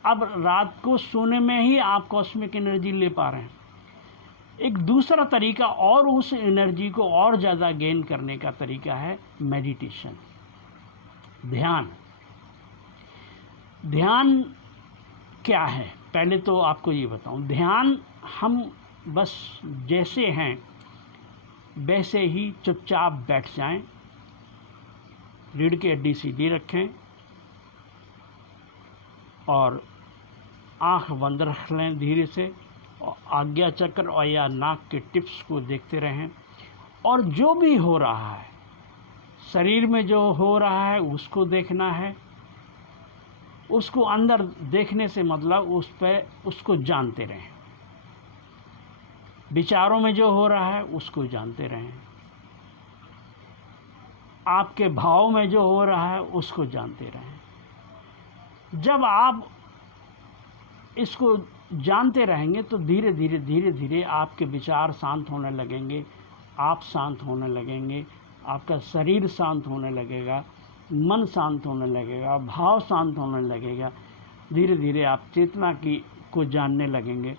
अब रात को सोने में ही आप कॉस्मिक एनर्जी ले पा रहे हैं। एक दूसरा तरीका और उस एनर्जी को और ज़्यादा गेन करने का तरीका है मेडिटेशन, ध्यान। ध्यान क्या है? पहले तो आपको ये बताऊं। ध्यान, हम बस जैसे हैं वैसे ही चुपचाप बैठ जाएं, रीढ़ की हड्डी सीधी रखें और आँख बंद रख लें धीरे से, और आज्ञा चक्र और या नाक के टिप्स को देखते रहें। और जो भी हो रहा है शरीर में, जो हो रहा है उसको देखना है। उसको अंदर देखने से मतलब उस पर उसको जानते रहें। विचारों में जो हो रहा है उसको जानते रहें। आपके भाव में जो हो रहा है उसको जानते रहें। जब आप इसको जानते रहेंगे तो धीरे धीरे आपके विचार शांत होने लगेंगे, आप शांत होने लगेंगे, आपका शरीर शांत होने लगेगा, मन शांत होने लगेगा, भाव शांत होने लगेगा। धीरे धीरे आप चेतना को जानने लगेंगे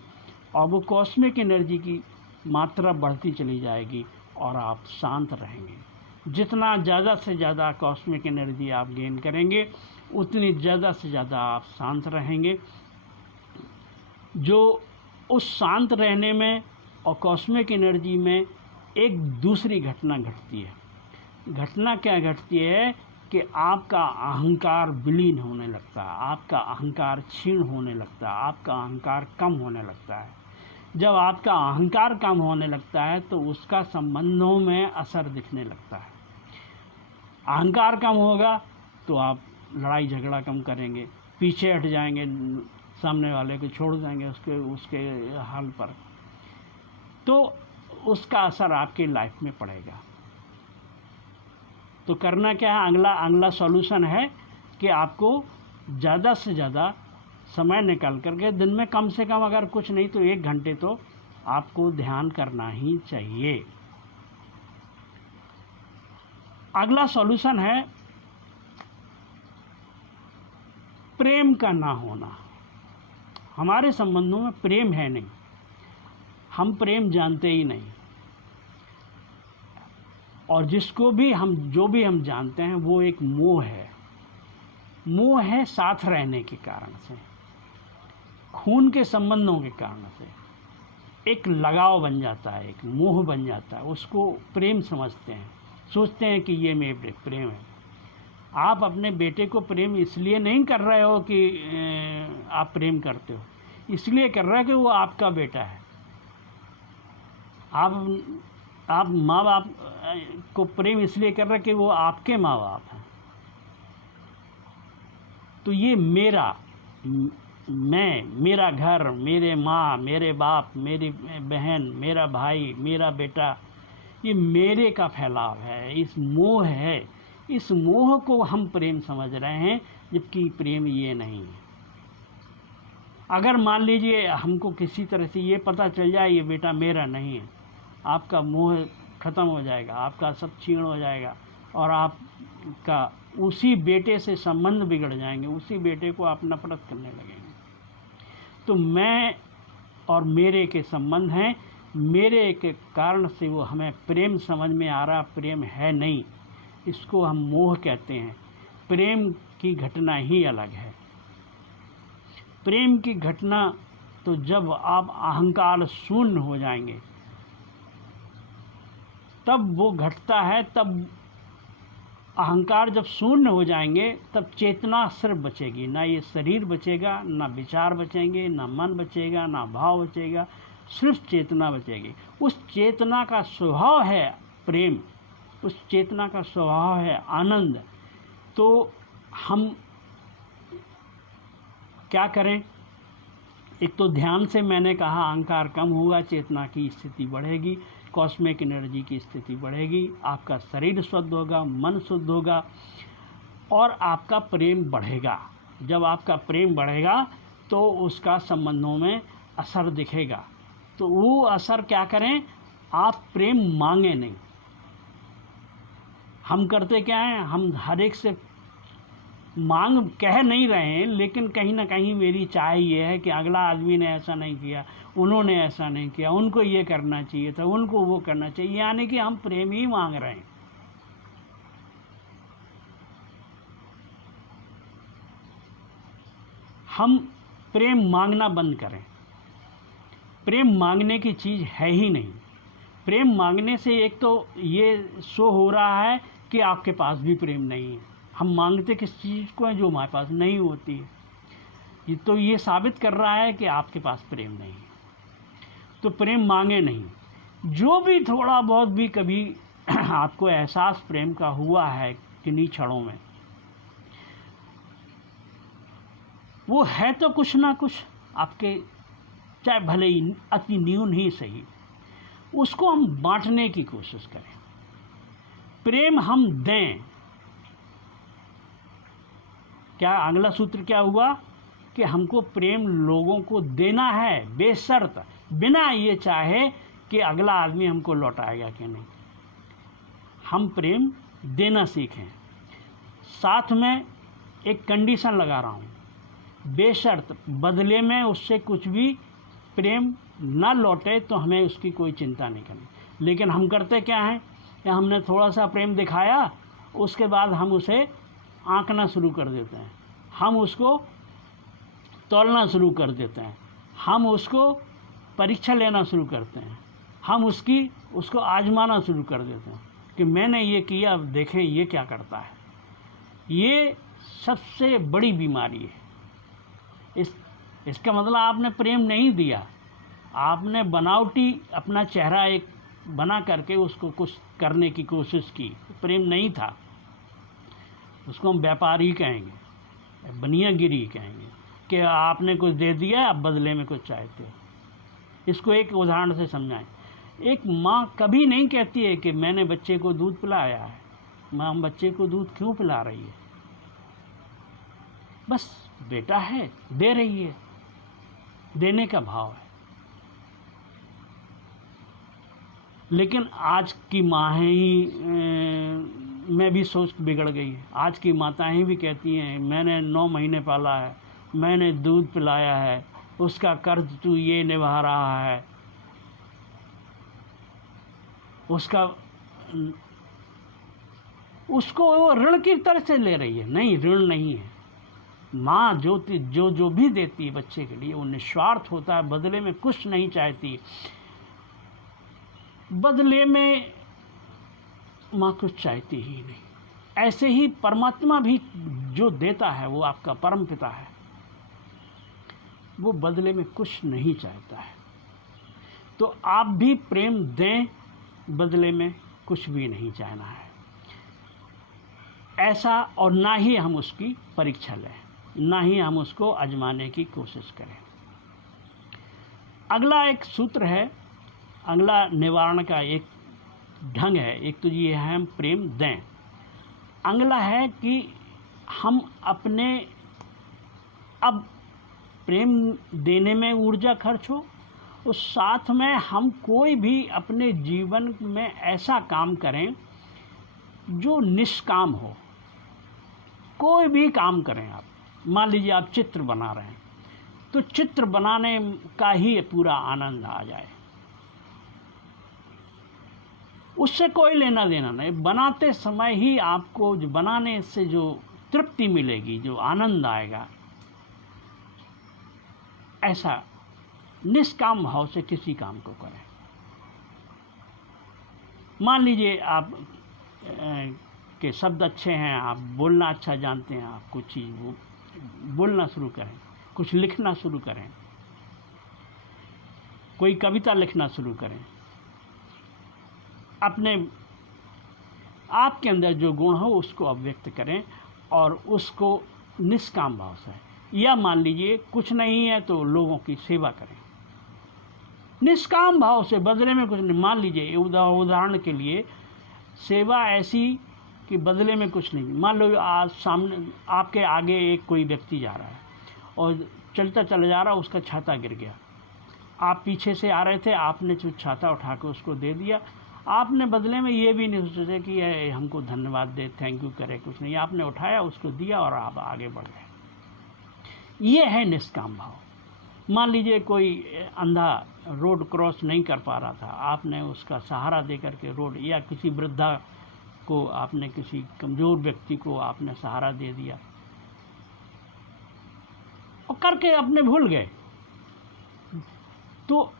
और वो कॉस्मिक एनर्जी की मात्रा बढ़ती चली जाएगी और आप शांत रहेंगे। जितना ज़्यादा से ज़्यादा कॉस्मिक एनर्जी आप गेन करेंगे, उतनी ज़्यादा से ज़्यादा आप शांत रहेंगे। जो उस शांत रहने में और कॉस्मिक एनर्जी में एक दूसरी घटना घटती है। घटना क्या घटती है कि आपका अहंकार विलीन होने लगता है, आपका अहंकार क्षीण होने लगता है, आपका अहंकार कम होने लगता है। जब आपका अहंकार कम होने लगता है तो उसका संबंधों में असर दिखने लगता है। अहंकार कम होगा तो आप लड़ाई झगड़ा कम करेंगे, पीछे हट जाएंगे, सामने वाले को छोड़ देंगे उसके हाल पर, तो उसका असर आपकी लाइफ में पड़ेगा। तो करना क्या है, अगला सॉल्यूशन है कि आपको ज़्यादा से ज़्यादा समय निकाल करके दिन में कम से कम अगर कुछ नहीं तो 1 घंटे तो आपको ध्यान करना ही चाहिए। अगला सॉल्यूशन है प्रेम का ना होना। हमारे संबंधों में प्रेम है नहीं, हम प्रेम जानते ही नहीं, और जो भी हम जानते हैं वो एक मोह है। मोह है साथ रहने के कारण से, खून के संबंधों के कारण से एक लगाव बन जाता है, एक मोह बन जाता है, उसको प्रेम समझते हैं, सोचते हैं कि ये मेरे प्रेम है। आप अपने बेटे को प्रेम इसलिए नहीं कर रहे हो कि आप प्रेम करते हो, इसलिए कर रहे हो कि वो आपका बेटा है। आप माँ बाप को प्रेम इसलिए कर रहे कि वो आपके माँ बाप हैं। तो ये मेरा घर, मेरे माँ, मेरे बाप, मेरी बहन, मेरा भाई, मेरा बेटा, ये मेरे का फैलाव है, इस मोह है। इस मोह को हम प्रेम समझ रहे हैं, जबकि प्रेम ये नहीं है। अगर मान लीजिए हमको किसी तरह से ये पता चल जाए ये बेटा मेरा नहीं है, आपका मोह खत्म हो जाएगा, आपका सब क्षीण हो जाएगा और आपका उसी बेटे से संबंध बिगड़ जाएंगे, उसी बेटे को आप नफरत करने लगेंगे। तो मैं और मेरे के संबंध हैं, मेरे के कारण से वो हमें प्रेम समझ में आ रहा, प्रेम है नहीं, इसको हम मोह कहते हैं। प्रेम की घटना ही अलग है। प्रेम की घटना तो जब आप अहंकार शून्य हो जाएंगे तब वो घटता है। तब अहंकार जब शून्य हो जाएंगे तब चेतना सिर्फ बचेगी, ना ये शरीर बचेगा, ना विचार बचेंगे, ना मन बचेगा, ना भाव बचेगा, सिर्फ चेतना बचेगी। उस चेतना का स्वभाव है प्रेम, उस चेतना का स्वभाव है आनंद। तो हम क्या करें? एक तो ध्यान से मैंने कहा अहंकार कम होगा, चेतना की स्थिति बढ़ेगी, कॉस्मिक एनर्जी की स्थिति बढ़ेगी, आपका शरीर शुद्ध होगा, मन शुद्ध होगा और आपका प्रेम बढ़ेगा। जब आपका प्रेम बढ़ेगा तो उसका संबंधों में असर दिखेगा। तो वो असर क्या करें? आप प्रेम मांगे नहीं। हम करते क्या है, हम हर एक से मांग कह नहीं रहे हैं, लेकिन कहीं ना कहीं मेरी चाह ये है कि अगला आदमी ने ऐसा नहीं किया, उन्होंने ऐसा नहीं किया, उनको ये करना चाहिए था, उनको वो करना चाहिए, यानी कि हम प्रेम ही मांग रहे हैं। हम प्रेम मांगना बंद करें। प्रेम मांगने की चीज़ है ही नहीं। प्रेम मांगने से एक तो ये शो हो रहा है कि आपके पास भी प्रेम नहीं है। हम मांगते किस चीज़ को है जो हमारे पास नहीं होती है। तो ये साबित कर रहा है कि आपके पास प्रेम नहीं है। तो प्रेम मांगे नहीं। जो भी थोड़ा बहुत भी कभी आपको एहसास प्रेम का हुआ है किन्हीं क्षणों में, वो है तो कुछ ना कुछ आपके, चाहे भले ही अति न्यून ही सही, उसको हम बांटने की कोशिश करें। प्रेम हम दें। क्या अगला सूत्र क्या हुआ कि हमको प्रेम लोगों को देना है बेशर्त, बिना ये चाहे कि अगला आदमी हमको लौटाएगा कि नहीं। हम प्रेम देना सीखें। साथ में एक कंडीशन लगा रहा हूँ, बेशर्त बदले में उससे कुछ भी प्रेम ना लौटे तो हमें उसकी कोई चिंता नहीं करनी। लेकिन हम करते क्या हैं कि हमने थोड़ा सा प्रेम दिखाया, उसके बाद हम उसे आंकना शुरू कर देते हैं। हम उसको तौलना शुरू कर देते हैं, हम उसको परीक्षा लेना शुरू करते हैं, हम उसको आजमाना शुरू कर देते हैं कि मैंने ये किया, अब देखें ये क्या करता है। ये सबसे बड़ी बीमारी है। इसका मतलब आपने प्रेम नहीं दिया, आपने बनावटी अपना चेहरा एक बना करके उसको कुछ करने की कोशिश की, प्रेम नहीं था। उसको हम व्यापार ही कहेंगे, बनियागिरी कहेंगे कि आपने कुछ दे दिया, आप बदले में कुछ चाहते हो। इसको एक उदाहरण से समझाएं। एक माँ कभी नहीं कहती है कि मैंने बच्चे को दूध पिलाया है, माँ बच्चे को दूध क्यों पिला रही है? बस बेटा है, दे रही है, देने का भाव है। लेकिन आज की माँ ही में भी सोच बिगड़ गई है। आज की माताएं भी कहती हैं मैंने 9 महीने पाला है, मैंने दूध पिलाया है, उसका कर्ज तू ये निभा रहा है, उसको वो ऋण की तरह से ले रही है। नहीं, ऋण नहीं है। माँ जो भी देती है बच्चे के लिए वो निस्वार्थ होता है, बदले में कुछ नहीं चाहती। बदले में माँ कुछ चाहती ही नहीं। ऐसे ही परमात्मा भी जो देता है, वो आपका परम पिता है, वो बदले में कुछ नहीं चाहता है। तो आप भी प्रेम दें, बदले में कुछ भी नहीं चाहना है ऐसा। और ना ही हम उसकी परीक्षा लें, ना ही हम उसको आजमाने की कोशिश करें। अगला एक सूत्र है, अगला निवारण का एक ढंग है। एक तो ये है हम प्रेम दें, अगला है कि हम अपने अब प्रेम देने में ऊर्जा खर्च हो, उस साथ में हम कोई भी अपने जीवन में ऐसा काम करें जो निष्काम हो। कोई भी काम करें आप, मान लीजिए आप चित्र बना रहे हैं, तो चित्र बनाने का ही पूरा आनंद आ जाए, उससे कोई लेना देना नहीं। बनाते समय ही आपको जो बनाने से जो तृप्ति मिलेगी, जो आनंद आएगा, ऐसा निष्काम भाव से किसी काम को करें। मान लीजिए आप के शब्द अच्छे हैं, आप बोलना अच्छा जानते हैं, आप कुछ चीज़ बोलना शुरू करें, कुछ लिखना शुरू करें, कोई कविता लिखना शुरू करें। अपने आपके अंदर जो गुण हो उसको अभिव्यक्त करें और उसको निष्काम भाव से। या मान लीजिए कुछ नहीं है तो लोगों की सेवा करें निष्काम भाव से, बदले में कुछ नहीं। मान लीजिए उदाहरण के लिए सेवा ऐसी कि बदले में कुछ नहीं। मान लो आज सामने आपके आगे एक कोई व्यक्ति जा रहा है और चलता चला जा रहा, उसका छाता गिर गया, आप पीछे से आ रहे थे, आपने जो छाता उठा के उसको दे दिया। आपने बदले में ये भी नहीं सोचा कि ये हमको धन्यवाद दे, थैंक यू करे, कुछ नहीं। आपने उठाया, उसको दिया और आप आगे बढ़ गए। ये है निष्काम भाव। मान लीजिए कोई अंधा रोड क्रॉस नहीं कर पा रहा था, आपने उसका सहारा दे करके रोड, या किसी वृद्धा को आपने, किसी कमज़ोर व्यक्ति को आपने सहारा दे दिया और करके अपने भूल गए, तो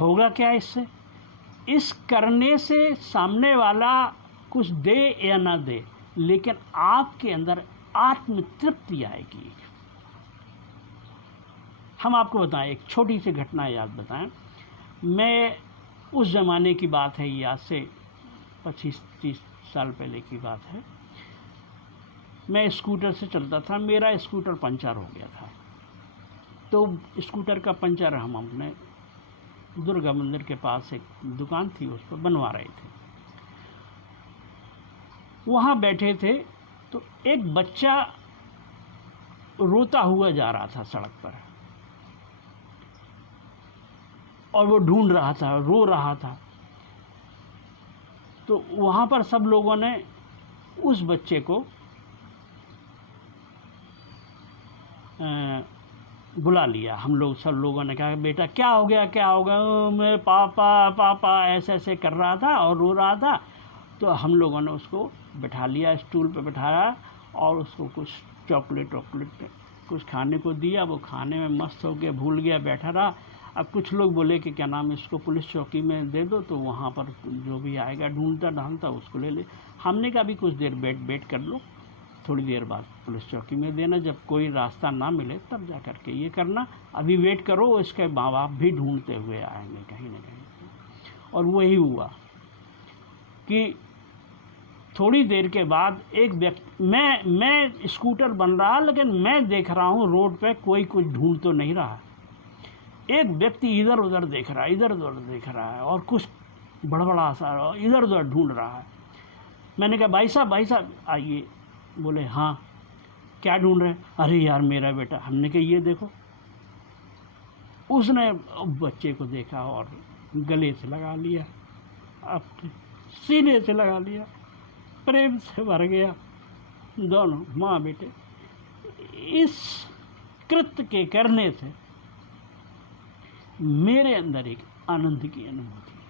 होगा क्या इससे? इस करने से सामने वाला कुछ दे या ना दे, लेकिन आपके अंदर आत्म तृप्ति आएगी। हम आपको बताएं, एक छोटी सी घटना याद बताएं। मैं उस ज़माने की बात है, ये आज से 25-30 साल पहले की बात है। मैं स्कूटर से चलता था, मेरा स्कूटर पंचर हो गया था। तो स्कूटर का पंचर हम अपने दुर्गा मंदिर के पास एक दुकान थी, उस पर बनवा रहे थे। वहाँ बैठे थे तो एक बच्चा रोता हुआ जा रहा था सड़क पर, और वो ढूंढ रहा था, रो रहा था। तो वहाँ पर सब लोगों ने उस बच्चे को बुला लिया। हम लोग सब लोगों ने कहा बेटा क्या हो गया, क्या हो गया? मेरे पापा पापा ऐसे ऐसे कर रहा था और रो रहा था। तो हम लोगों ने उसको बैठा लिया, स्टूल पे बैठाया और उसको कुछ चॉकलेट वॉकलेट कुछ खाने को दिया, वो खाने में मस्त हो गया, भूल गया, बैठा रहा। अब कुछ लोग बोले कि क्या नाम, इसको पुलिस चौकी में दे दो, तो वहाँ पर जो भी आएगा ढूंढता ढांढता उसको ले ले। हमने कहा भी कुछ देर वेट कर लो, थोड़ी देर बाद पुलिस चौकी में देना, जब कोई रास्ता ना मिले तब जा कर के ये करना, अभी वेट करो, इसके माँ बाप भी ढूंढते हुए आएंगे कहीं ना कहीं। और वही हुआ कि थोड़ी देर के बाद एक व्यक्ति, मैं स्कूटर बन रहा, लेकिन मैं देख रहा हूँ रोड पे कोई कुछ ढूंढ तो नहीं रहा। एक व्यक्ति इधर उधर देख रहा है, इधर उधर देख रहा है, और कुछ बड़बड़ा सा इधर उधर ढूंढ रहा है। मैंने कहा भाई साहब आइए। बोले हाँ क्या ढूंढ रहे हैं? अरे यार मेरा बेटा। हमने कहा ये देखो। उसने बच्चे को देखा और गले से लगा लिया, अपने सीने से लगा लिया, प्रेम से भर गया, दोनों माँ बेटे। इस कृत्य के करने से मेरे अंदर एक आनंद की अनुभूति है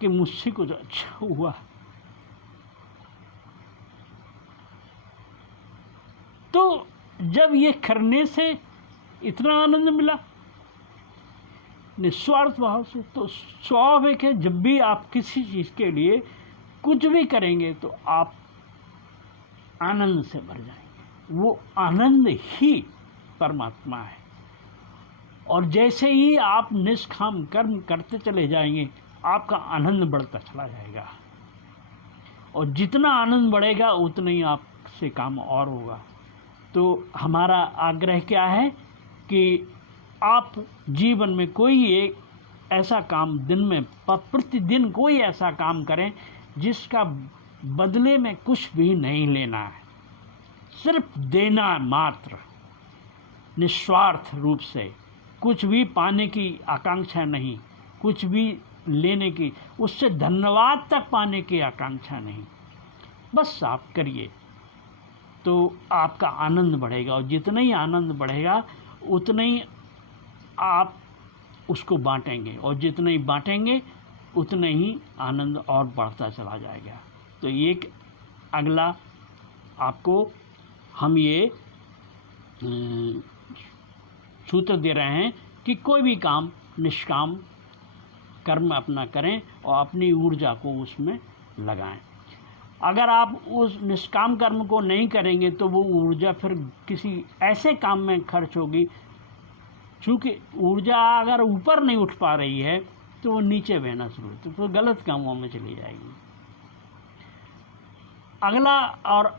कि मुझसे कुछ अच्छा हुआ। तो जब ये करने से इतना आनंद मिला निस्वार्थ भाव से, तो स्वाभाविक है जब भी आप किसी चीज के लिए कुछ भी करेंगे तो आप आनंद से भर जाएंगे। वो आनंद ही परमात्मा है। और जैसे ही आप निष्काम कर्म करते चले जाएंगे, आपका आनंद बढ़ता चला जाएगा, और जितना आनंद बढ़ेगा उतना ही आपसे काम और होगा। तो हमारा आग्रह क्या है कि आप जीवन में कोई एक ऐसा काम दिन में प्रतिदिन कोई ऐसा काम करें जिसका बदले में कुछ भी नहीं लेना है, सिर्फ देना मात्र, निस्वार्थ रूप से, कुछ भी पाने की आकांक्षा नहीं, कुछ भी लेने की, उससे धन्यवाद तक पाने की आकांक्षा नहीं। बस आप करिए तो आपका आनंद बढ़ेगा, और जितना ही आनंद बढ़ेगा उतना ही आप उसको बांटेंगे, और जितना ही बांटेंगे उतना ही आनंद और बढ़ता चला जाएगा। तो एक अगला आपको हम ये सूत्र दे रहे हैं कि कोई भी काम निष्काम कर्म अपना करें और अपनी ऊर्जा को उसमें लगाएं। अगर आप उस निष्काम कर्म को नहीं करेंगे तो वो ऊर्जा फिर किसी ऐसे काम में खर्च होगी, चूँकि ऊर्जा अगर ऊपर नहीं उठ पा रही है तो वो नीचे बहना शुरू होती है, तो गलत कामों में चली जाएगी। अगला और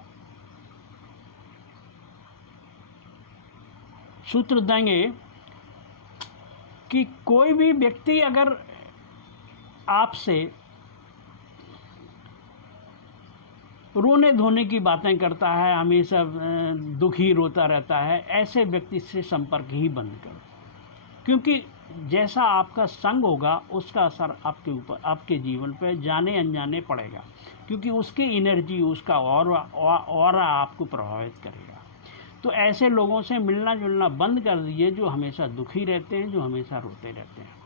सूत्र देंगे कि कोई भी व्यक्ति अगर आपसे रोने धोने की बातें करता है, हमेशा दुखी रोता रहता है, ऐसे व्यक्ति से संपर्क ही बंद करो, क्योंकि जैसा आपका संग होगा उसका असर आपके ऊपर, आपके जीवन पर जाने अनजाने पड़ेगा, क्योंकि उसकी एनर्जी, उसका ऑरा आपको प्रभावित करेगा। तो ऐसे लोगों से मिलना जुलना बंद कर दीजिए जो हमेशा दुखी रहते हैं, जो हमेशा रोते रहते हैं।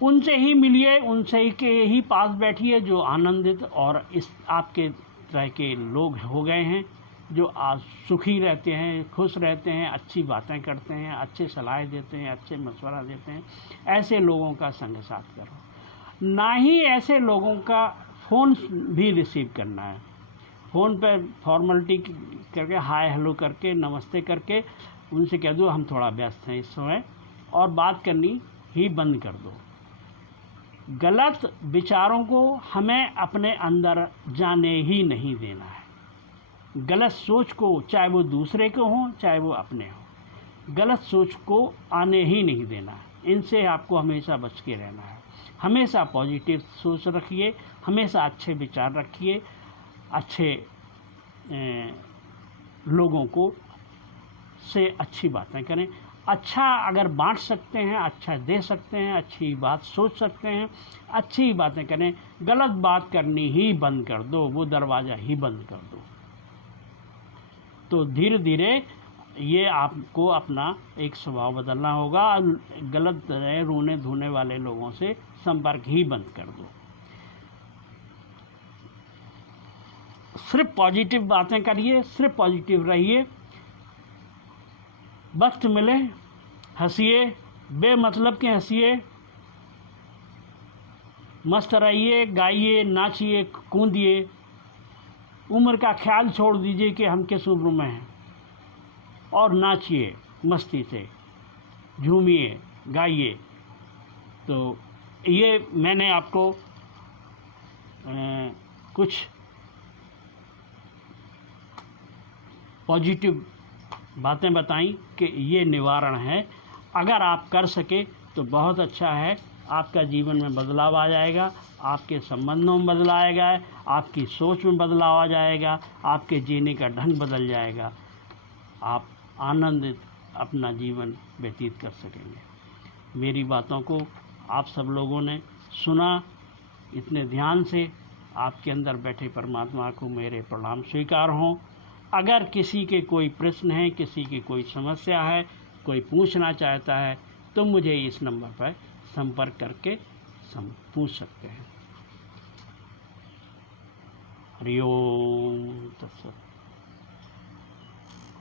उनसे ही मिलिए, उनसे ही के ही पास बैठिए जो आनंदित और इस आपके तरह के लोग हो गए हैं, जो आज सुखी रहते हैं, खुश रहते हैं, अच्छी बातें करते हैं, अच्छे सलाह देते हैं, अच्छे मशवरा देते हैं। ऐसे लोगों का संग साथ करो। ना ही ऐसे लोगों का फ़ोन भी रिसीव करना है। फ़ोन पर फॉर्मेलिटी करके, हाय हेलो करके, नमस्ते करके उनसे कह दो हम थोड़ा व्यस्त हैं इस समय, और बात करनी ही बंद कर दो। गलत विचारों को हमें अपने अंदर जाने ही नहीं देना है। गलत सोच को, चाहे वो दूसरे को हो चाहे वो अपने हो, गलत सोच को आने ही नहीं देना है। इनसे आपको हमेशा बच के रहना है। हमेशा पॉजिटिव सोच रखिए, हमेशा अच्छे विचार रखिए, अच्छे लोगों को से अच्छी बातें करें। अच्छा अगर बांट सकते हैं, अच्छा दे सकते हैं, अच्छी बात सोच सकते हैं, अच्छी बातें करें। गलत बात करनी ही बंद कर दो, वो दरवाज़ा ही बंद कर दो। तो धीरे धीरे ये आपको अपना एक स्वभाव बदलना होगा। गलत रोने धोने वाले लोगों से संपर्क ही बंद कर दो। सिर्फ पॉजिटिव बातें करिए, सिर्फ पॉजिटिव रहिए। वक्त मिले हंसिए, बेमतलब के हंसिए, मस्त रहिए, गाइए, नाचिए, कूदिए। उम्र का ख्याल छोड़ दीजिए कि हम किस उम्र में हैं, और नाचिए मस्ती से, झूमिए, गाइए। तो ये मैंने आपको कुछ पॉजिटिव बातें बताई कि ये निवारण है। अगर आप कर सके तो बहुत अच्छा है, आपका जीवन में बदलाव आ जाएगा, आपके संबंधों में बदलाव आएगा, आपकी सोच में बदलाव आ जाएगा, आपके जीने का ढंग बदल जाएगा, आप आनंदित अपना जीवन व्यतीत कर सकेंगे। मेरी बातों को आप सब लोगों ने सुना इतने ध्यान से, आपके अंदर बैठे परमात्मा को मेरे प्रणाम स्वीकार हों। अगर किसी के कोई प्रश्न है, किसी की कोई समस्या है, कोई पूछना चाहता है, तो मुझे इस नंबर पर संपर्क करके पूछ सकते हैं। हरि ओम तत्सत।